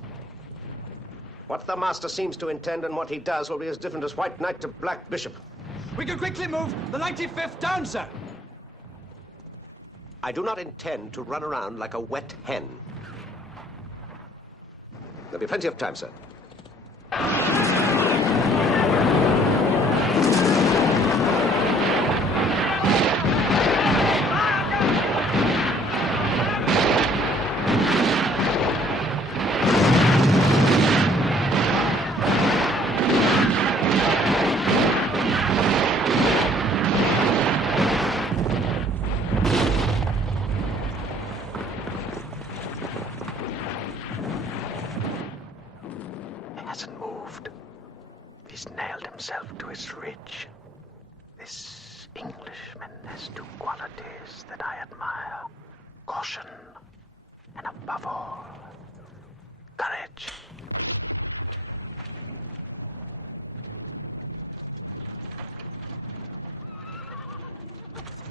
What the master seems to intend and what he does will be as different as White Knight to Black Bishop. We can quickly move the 95th down, sir. I do not intend to run around like a wet hen. There'll be plenty of time, sir.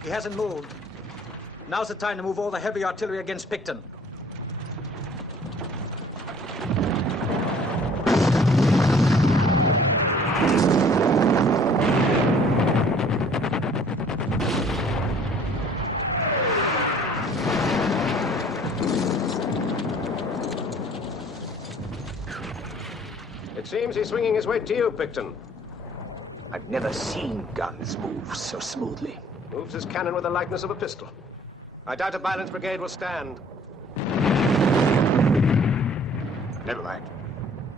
He hasn't moved. Now's the time to move all the heavy artillery against Picton. It seems he's swinging his way to you, Picton. I've never seen guns move so smoothly. Moves his cannon with the lightness of a pistol. I doubt a Byron's brigade will stand. Never mind.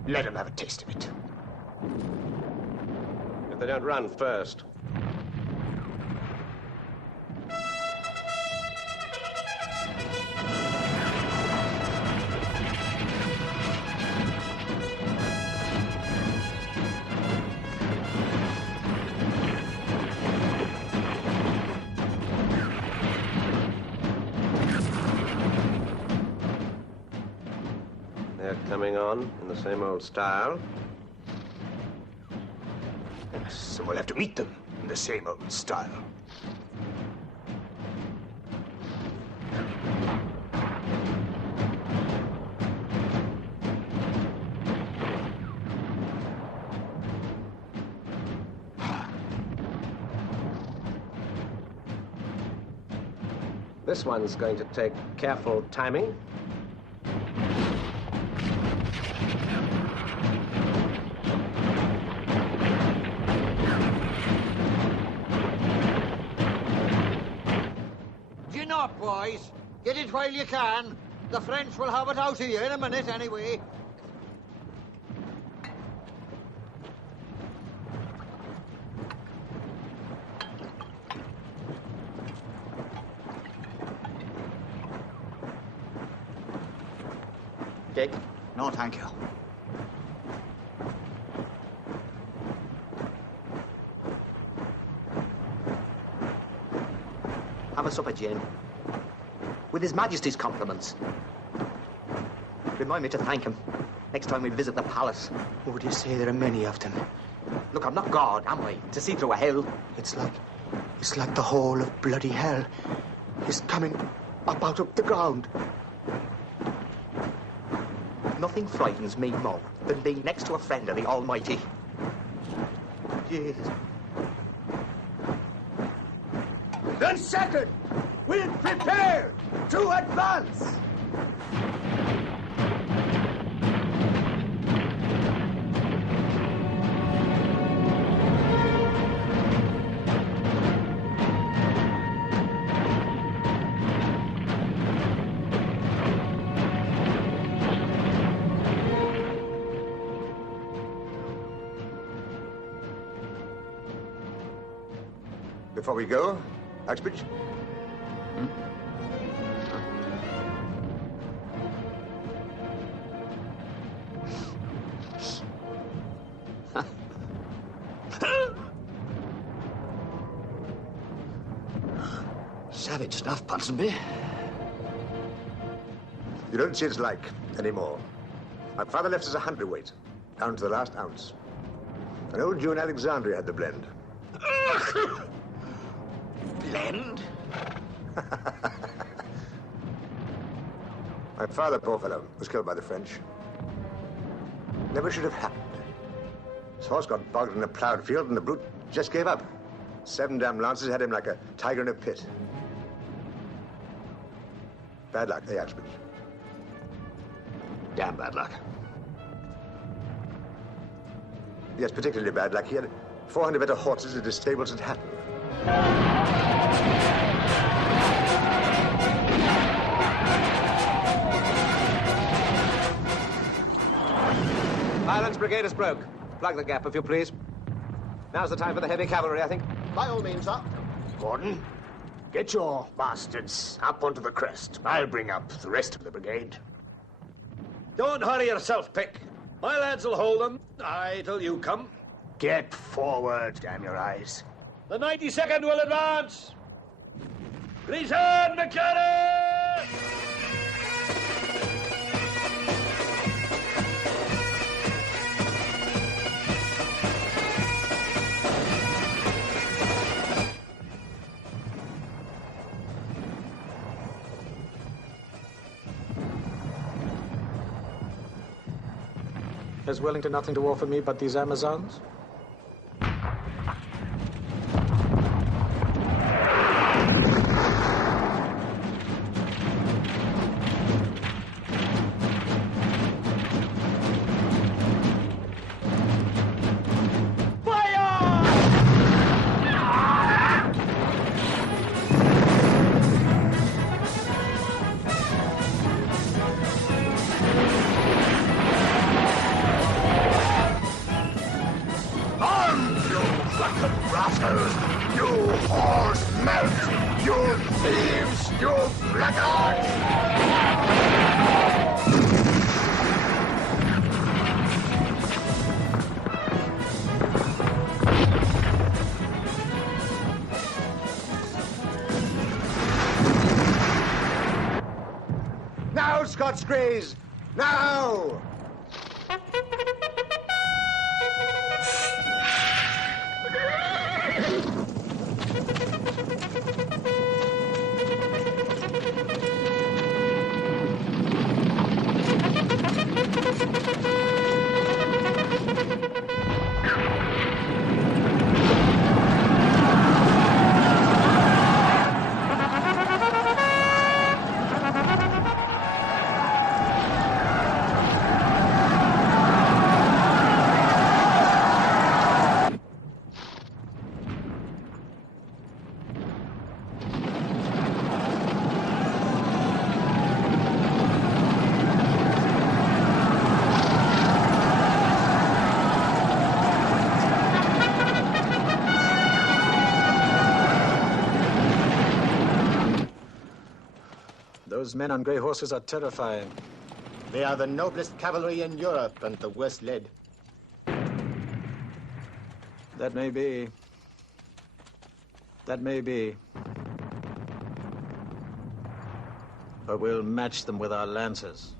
Let him have a taste of it. If they don't run first. Coming on in the same old style. So we'll have to meet them in the same old style. This one's going to take careful timing. Boys, get it while you can. The French will have it out of you in a minute anyway. Dick? No, thank you. Have a supper, Jane. With His Majesty's compliments. Remind me to thank him next time we visit the palace. Would you say there are many of them? Look, I'm not God, am I? To see through a hell. It's like the whole of bloody hell is coming up out of the ground. Nothing frightens me more than being next to a friend of the Almighty. Yes. Then second, we'll prepare to advance. Before we go, Uxbridge? Savage stuff, Ponsonby. You don't see its like anymore. My father left us a hundredweight, down to the last ounce. An old Jew in Alexandria had the blend. Blend? father, poor fellow, was killed by the French. Never should have happened. His horse got bogged in a plowed field and the brute just gave up. 7 damn lances had him like a tiger in a pit. Bad luck, eh, Axbridge? Damn bad luck. Yes, particularly bad luck. He had 400 better horses at his stables at Hatton. Highlands Brigade is broke. Plug the gap, if you please. Now's the time for the heavy cavalry, I think. By all means, sir. Gordon, get your bastards up onto the crest. I'll bring up the rest of the brigade. Don't hurry yourself, Pick. My lads will hold them. Aye, till you come. Get forward, damn your eyes. The 92nd will advance. Gleason, McCarran! Has Wellington nothing to offer me but these Amazons? Now, Scots Greys! Now! Those men on grey horses are terrifying. They are the noblest cavalry in Europe and the worst led. That may be. That may be. But we'll match them with our lances.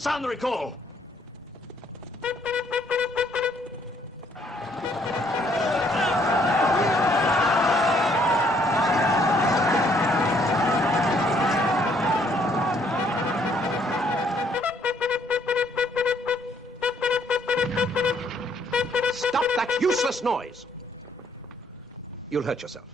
Sound the recall. this noise. You'll hurt yourself.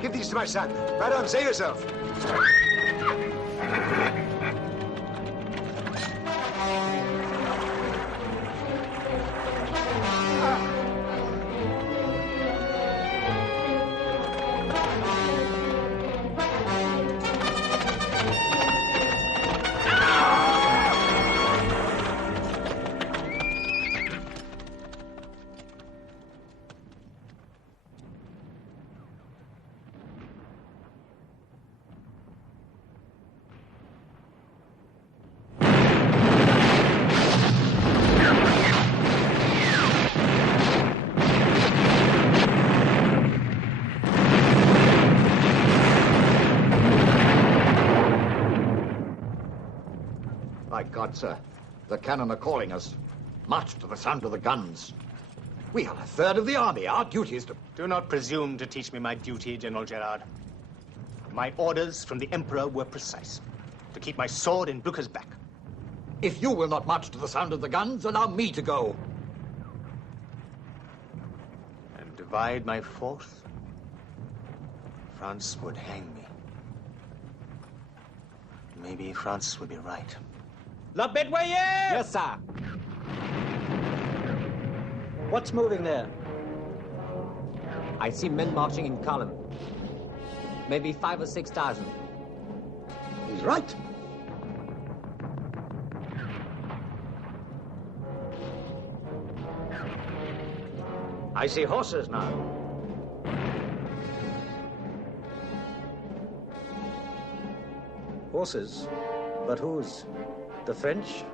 Give these to my son. Right on, save yourself. My God, sir, the cannon are calling us. March to the sound of the guns. We are a third of the army. Our duty is to... Do not presume to teach me my duty, General Gerard. My orders from the Emperor were precise. To keep my sword in Blucher's back. If you will not march to the sound of the guns, allow me to go. And divide my force? France would hang me. Maybe France would be right. La Bedouille! Yes, sir. What's moving there? I see men marching in column. Maybe 5,000 or 6,000. He's right. I see horses now. Horses? But whose? The French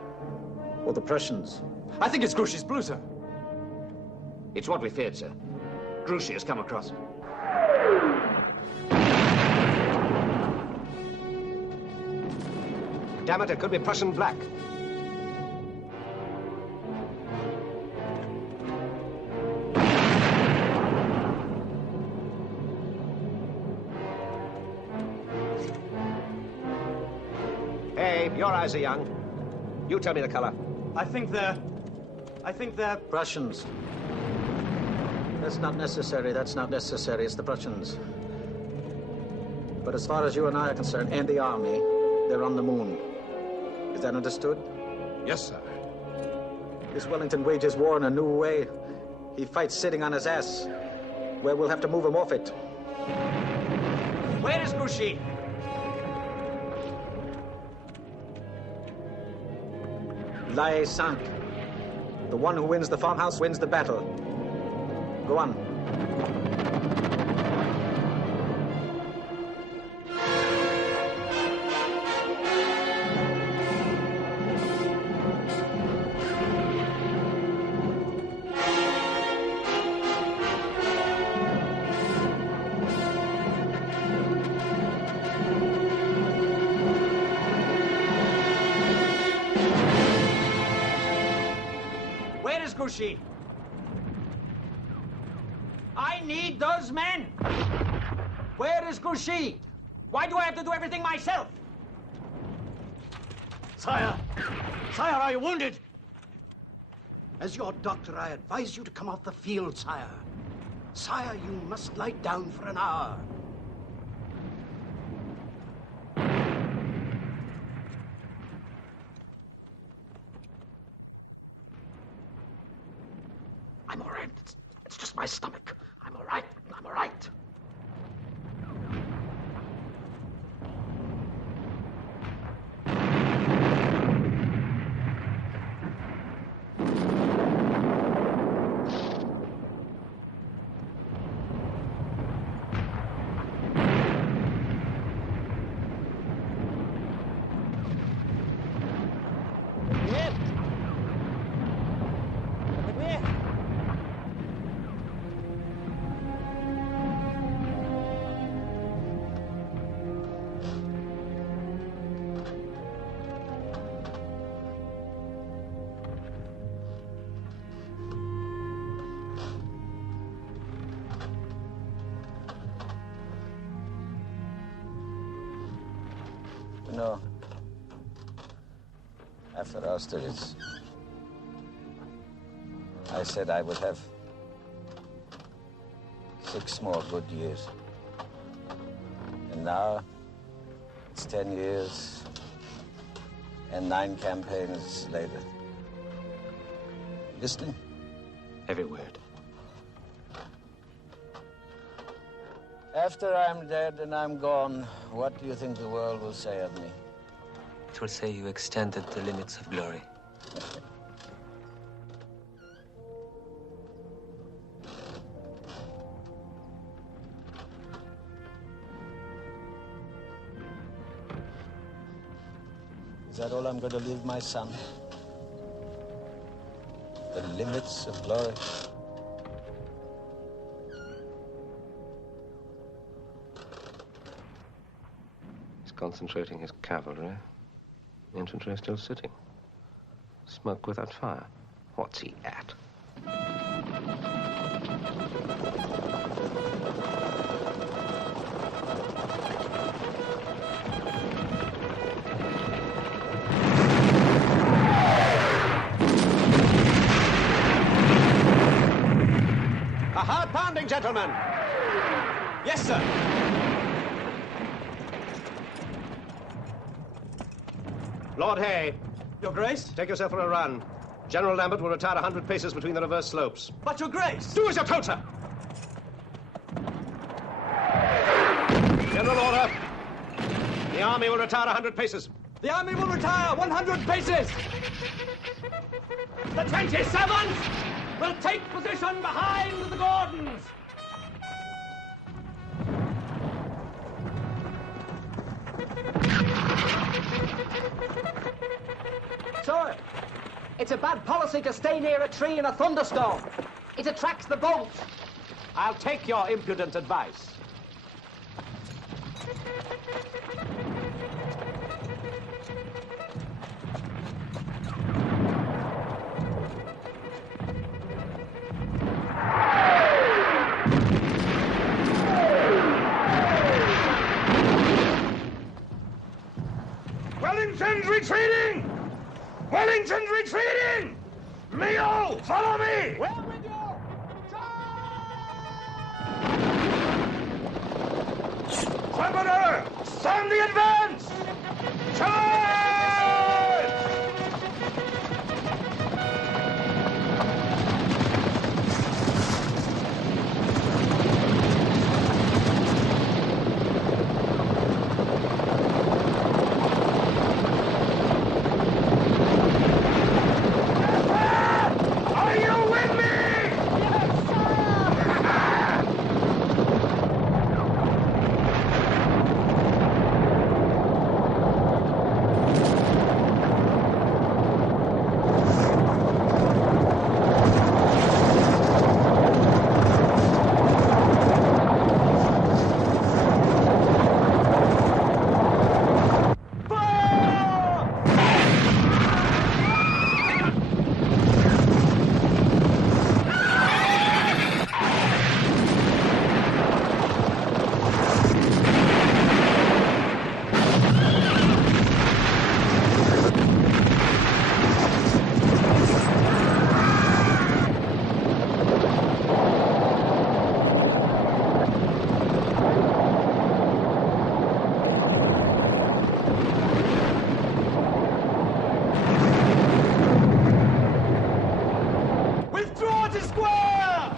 or the Prussians? I think it's Grouchy's blue, sir. It's what we feared, sir. Grouchy has come across. Damn it, it could be Prussian black. Hey, your eyes are young. You tell me the color. I think they're Prussians. That's not necessary. That's not necessary. It's the Prussians. But as far as you and I are concerned, and the army, they're on the moon. Is that understood? Yes, sir. This Wellington wages war in a new way. He fights sitting on his ass. Where we'll have to move him off it. Where is Grouchy? Lie 5. The one who wins the farmhouse wins the battle. Go on. Where is Grouchy? I need those men. Where is Grouchy? Why do I have to do everything myself? Sire! Sire, are you wounded? As your doctor, I advise you to come off the field, sire. Sire, you must lie down for an hour. I'm all right. It's just my stomach. I'm all right. I'm all right. No. After Austerlitz, I said I would have 6 more good years. And now, it's 10 years and 9 campaigns later. Listening? Every word. After I'm dead and I'm gone, what do you think the world will say of me? It will say you extended the limits of glory. Is that all I'm going to leave my son? The limits of glory? Concentrating his cavalry. The infantry are still sitting. Smoke without fire. What's he at? A hard pounding, gentlemen. Yes, sir. Lord Hay. Your Grace? Take yourself for a run. General Lambert will retire 100 paces between the reverse slopes. But, Your Grace! Do as you're told, sir! General order. The army will retire 100 paces. The army will retire 100 paces! The 27th will take position behind the Gordons! Sir, it's a bad policy to stay near a tree in a thunderstorm. It attracts the bolts. I'll take your impudent advice. Wellington's retreating! Wellington's retreating! Mio, follow me! Well with you! Trumpeter, sound the advance! Charge! Are you with me? Withdraw to square!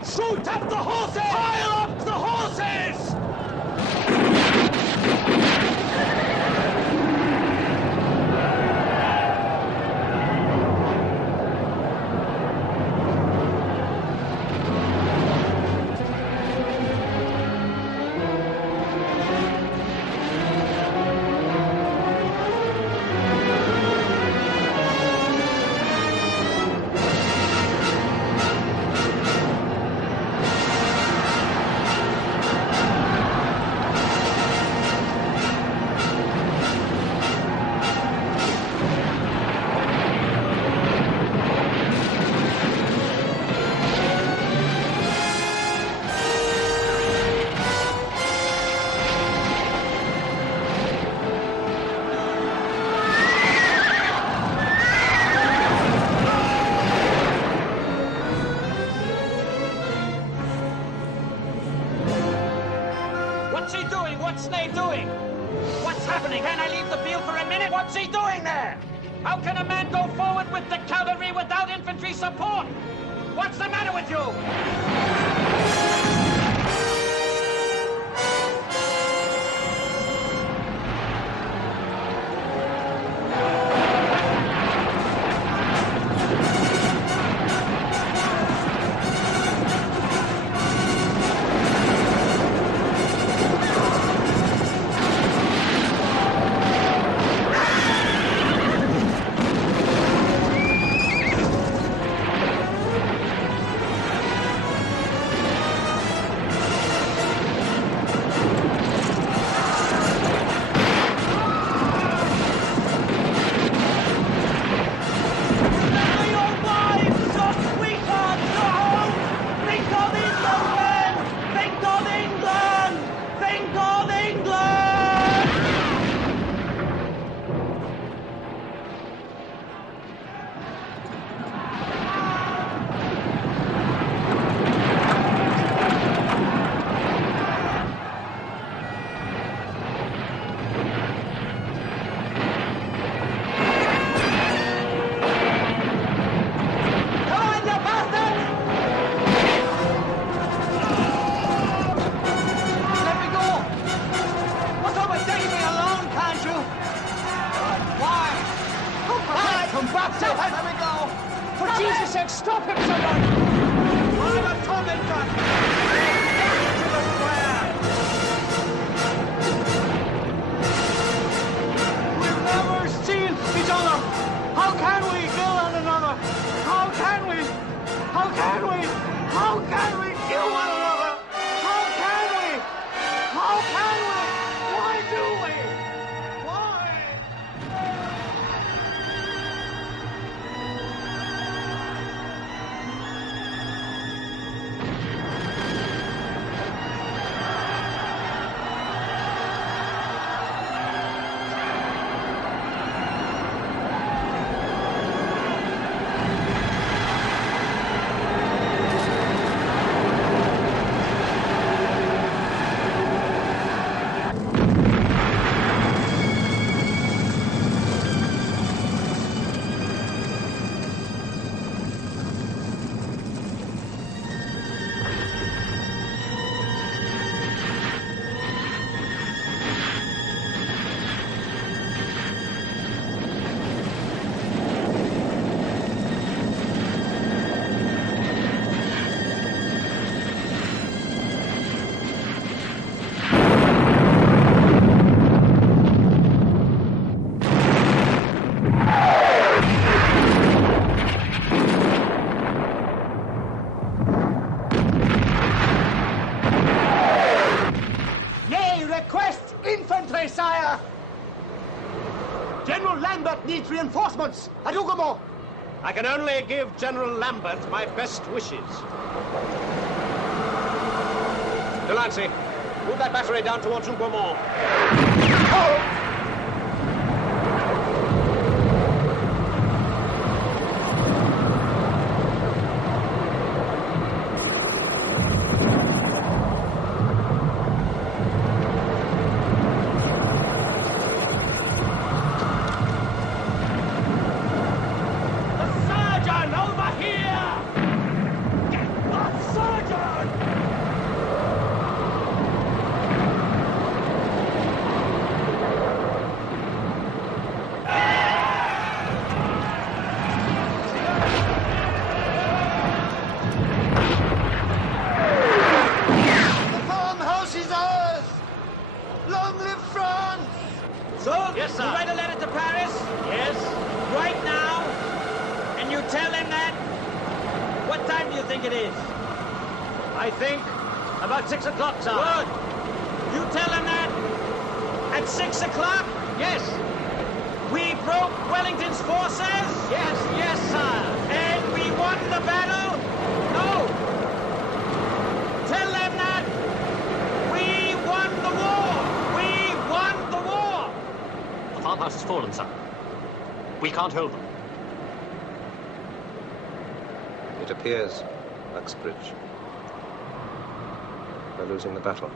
Shoot up the horses! Pile up the horses! What's he doing? What's Ney doing? What's happening? Can I leave the field for a minute? What's he doing there? How can a man go forward with the cavalry without infantry support? What's the matter with you? Needs reinforcements at Hougomont. I can only give General Lambert my best wishes. Delancey, move that battery down towards Hougomont. Oh! Sergeant, over here! Get the sergeant! think it is? I think about 6 o'clock, sir. Good. You tell him that? At 6 o'clock? Yes. We broke Wellington's forces? Yes, sir. And we won the battle? No. Tell them that we won the war. We won the war. The farmhouse has fallen, sir. We can't hold them. It appears, Uxbridge, we're losing the battle.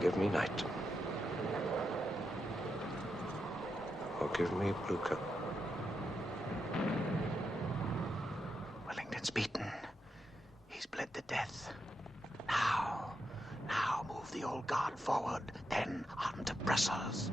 Give me night. Or give me Blucher. Wellington's beaten. He's bled to death. Now move the old guard forward, then on to Brussels.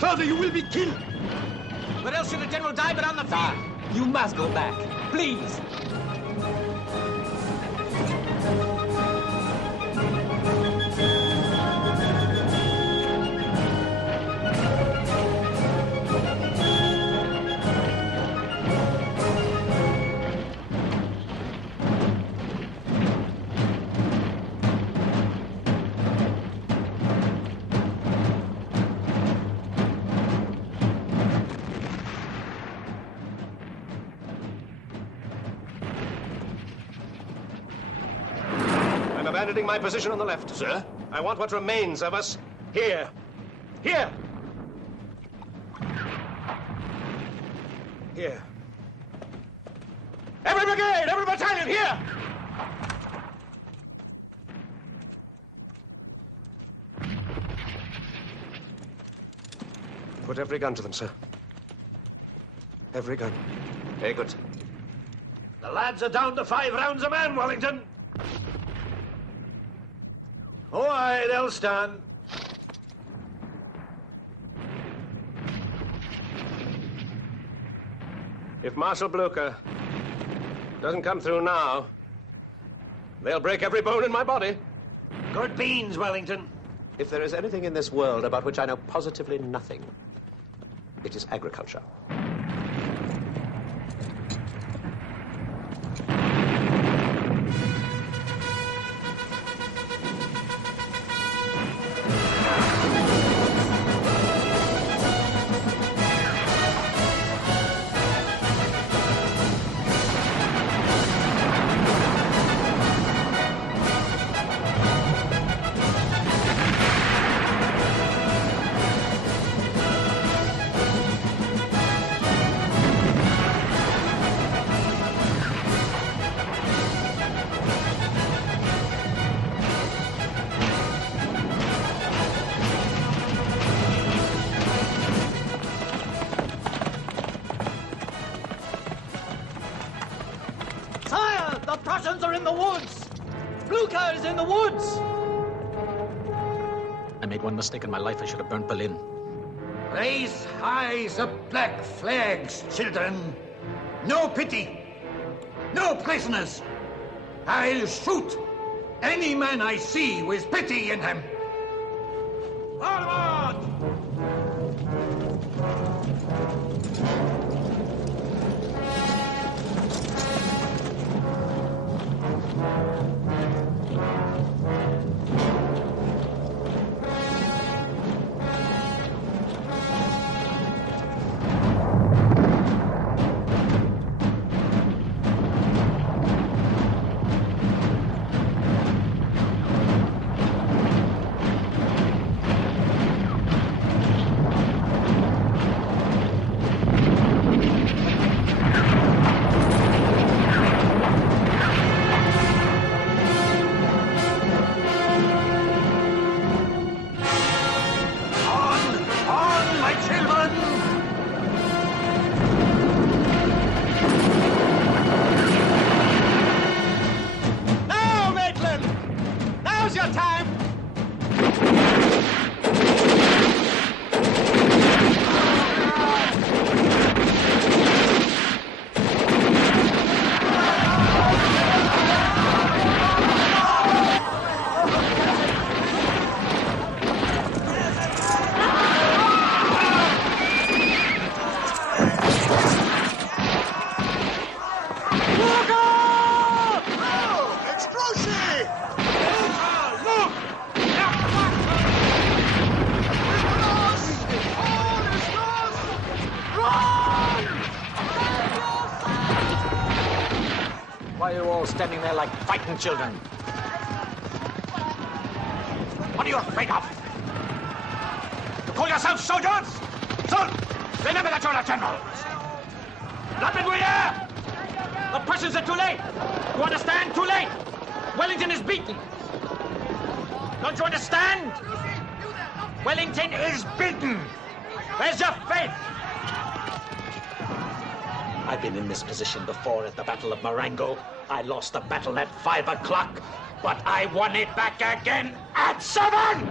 Further, you will be killed. Where else should a general die but on the field? You must go back. Please. Abandoning my position on the left. Sir? I want what remains of us here. Here! Here. Every brigade! Every battalion! Here! Put every gun to them, sir. Every gun. Very good. The lads are down to 5 rounds a man, Wellington. Oh, aye, they'll stand. If Marshal Blucher doesn't come through now, they'll break every bone in my body. Good beans, Wellington. If there is anything in this world about which I know positively nothing, it is agriculture. One mistake in my life, I should have burnt Berlin. Raise high the black flags, children. No pity. No prisoners. I'll shoot any man I see with pity in him. Forward! Grouchy! Look! Why are you all standing there like frightened children? What are you afraid of? You call yourselves soldiers? So, remember that you're a general. The Prussians are too late! You understand? Too late! Wellington is beaten! Don't you understand? Wellington is beaten! Where's your faith? I've been in this position before at the Battle of Marengo. I lost the battle at 5 o'clock, but I won it back again at 7!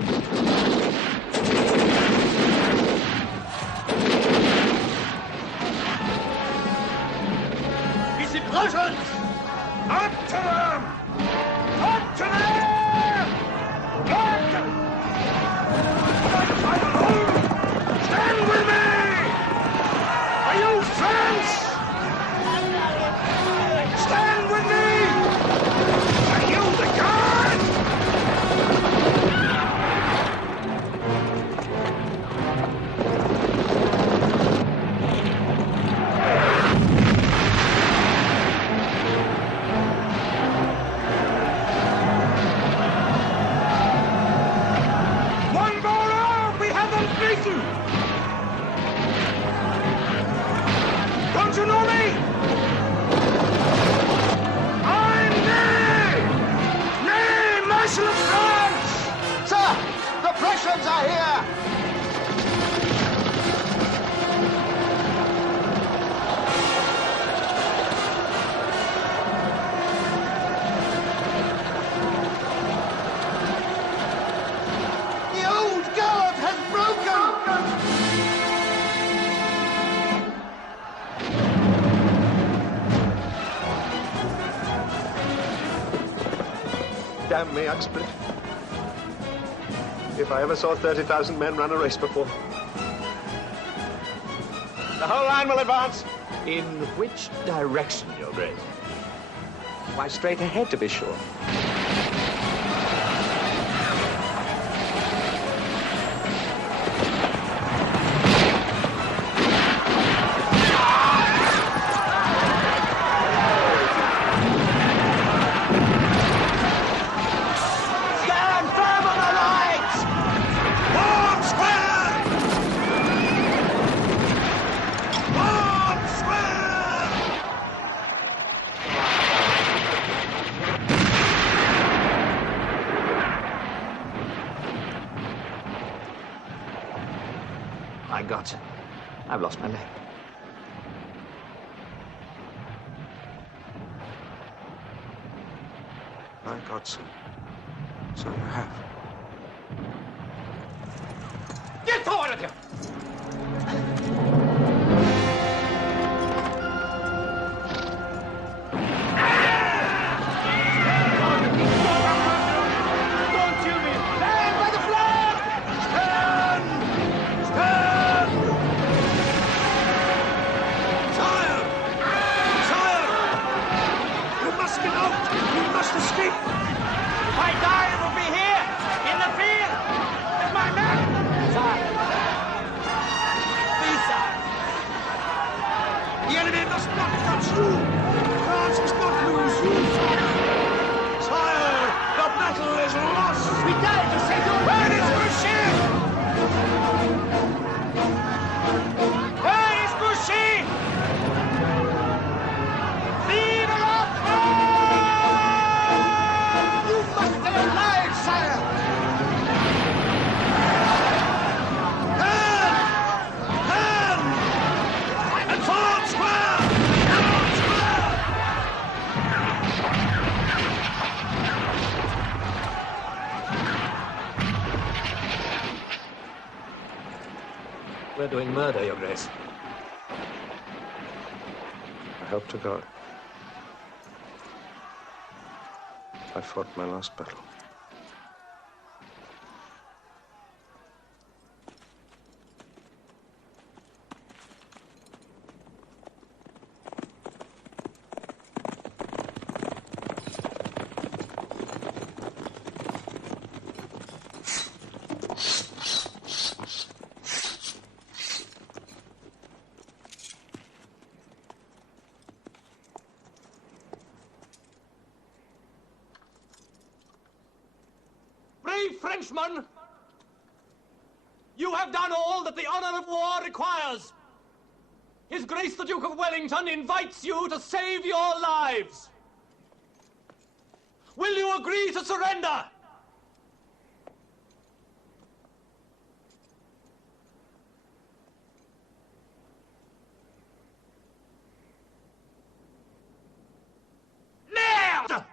The Prussians! Up to them! Up to them! Up to them! Stand with me! Are you French? Stand with me! Are you the guard? One more hour, we have them beaten! Don't you know me? I'm Ney! Ney, Marshal of France! Sir, the Prussians are here! The old guard has broken! Damn me, Uxbridge. If I ever saw 30,000 men run a race before. The whole line will advance. In which direction, Your Grace? Why, straight ahead, to be sure. Stand firm on the lines! Form square! Form square! My God, sir. I've lost my leg. My God, sir. So you have. Get forward with you! Don't kill me! Stand by the flag! Stand! Stand! Sire! Sire! You must get out! You must escape! If I die, it will be here, in the field, with my men! Sire! Please, sire! The enemy must not touch you! France must not lose you, sire! Sire, the battle is lost! We died to save your life! Where is Prussia? Where is Prussia? Vive la France! You must stay alive, sire! Hand! And forward square! Forward square! We're doing murder, Your Grace. I hope to God. I fought my last battle. Frenchman, you have done all that the honor of war requires. His Grace the Duke of Wellington invites you to save your lives. Will you agree to surrender? Merde!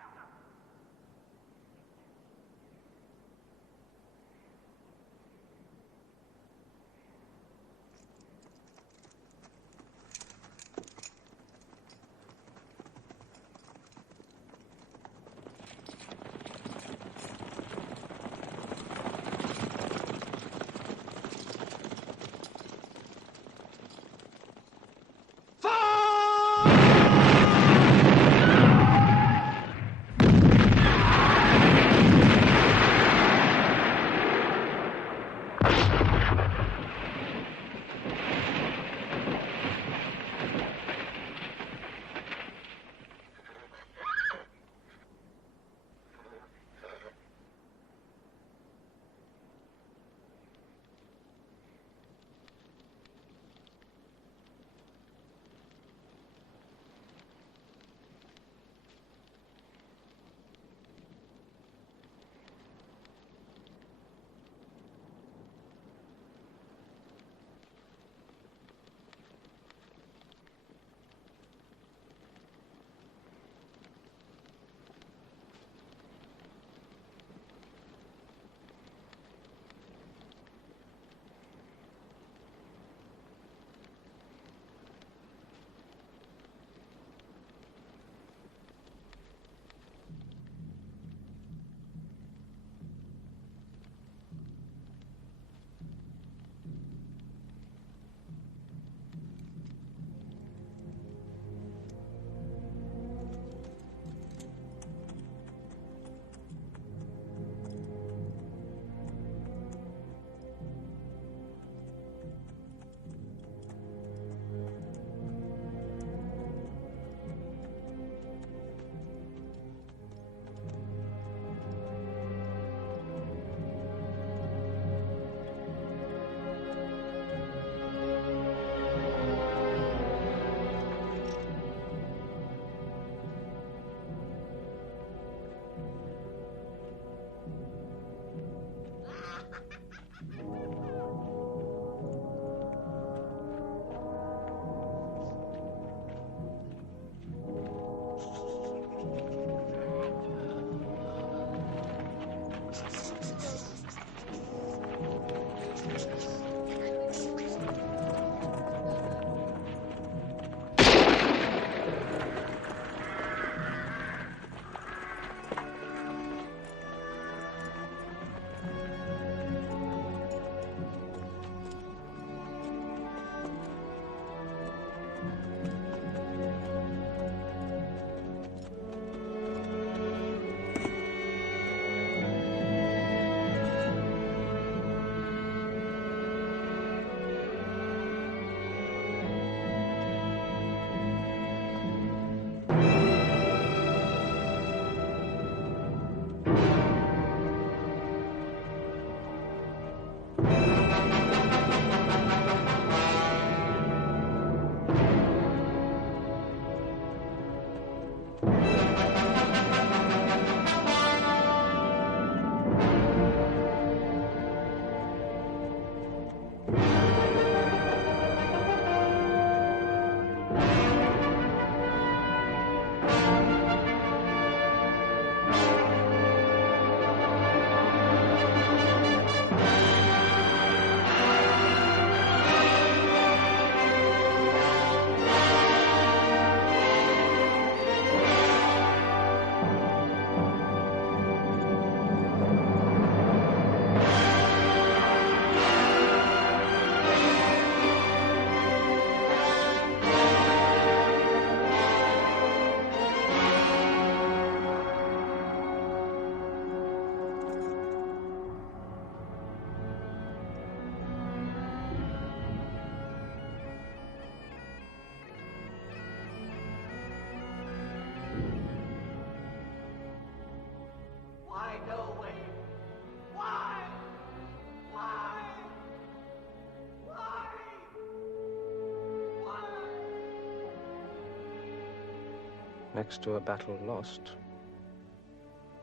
Next to a battle lost,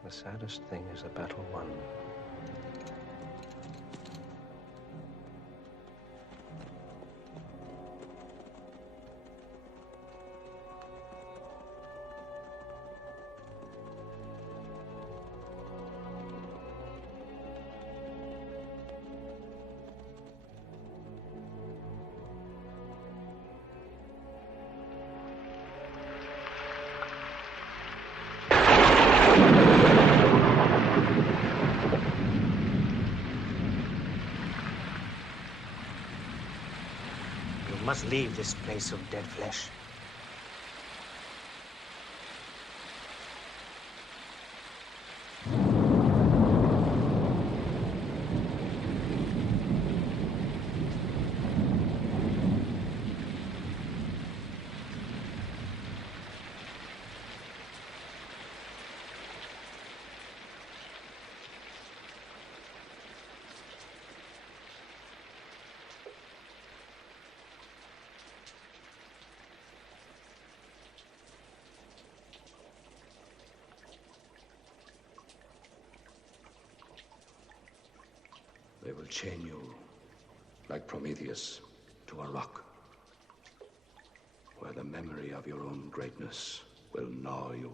the saddest thing is a battle won. You must leave this place of dead flesh. They will chain you, like Prometheus, to a rock, where the memory of your own greatness will gnaw you.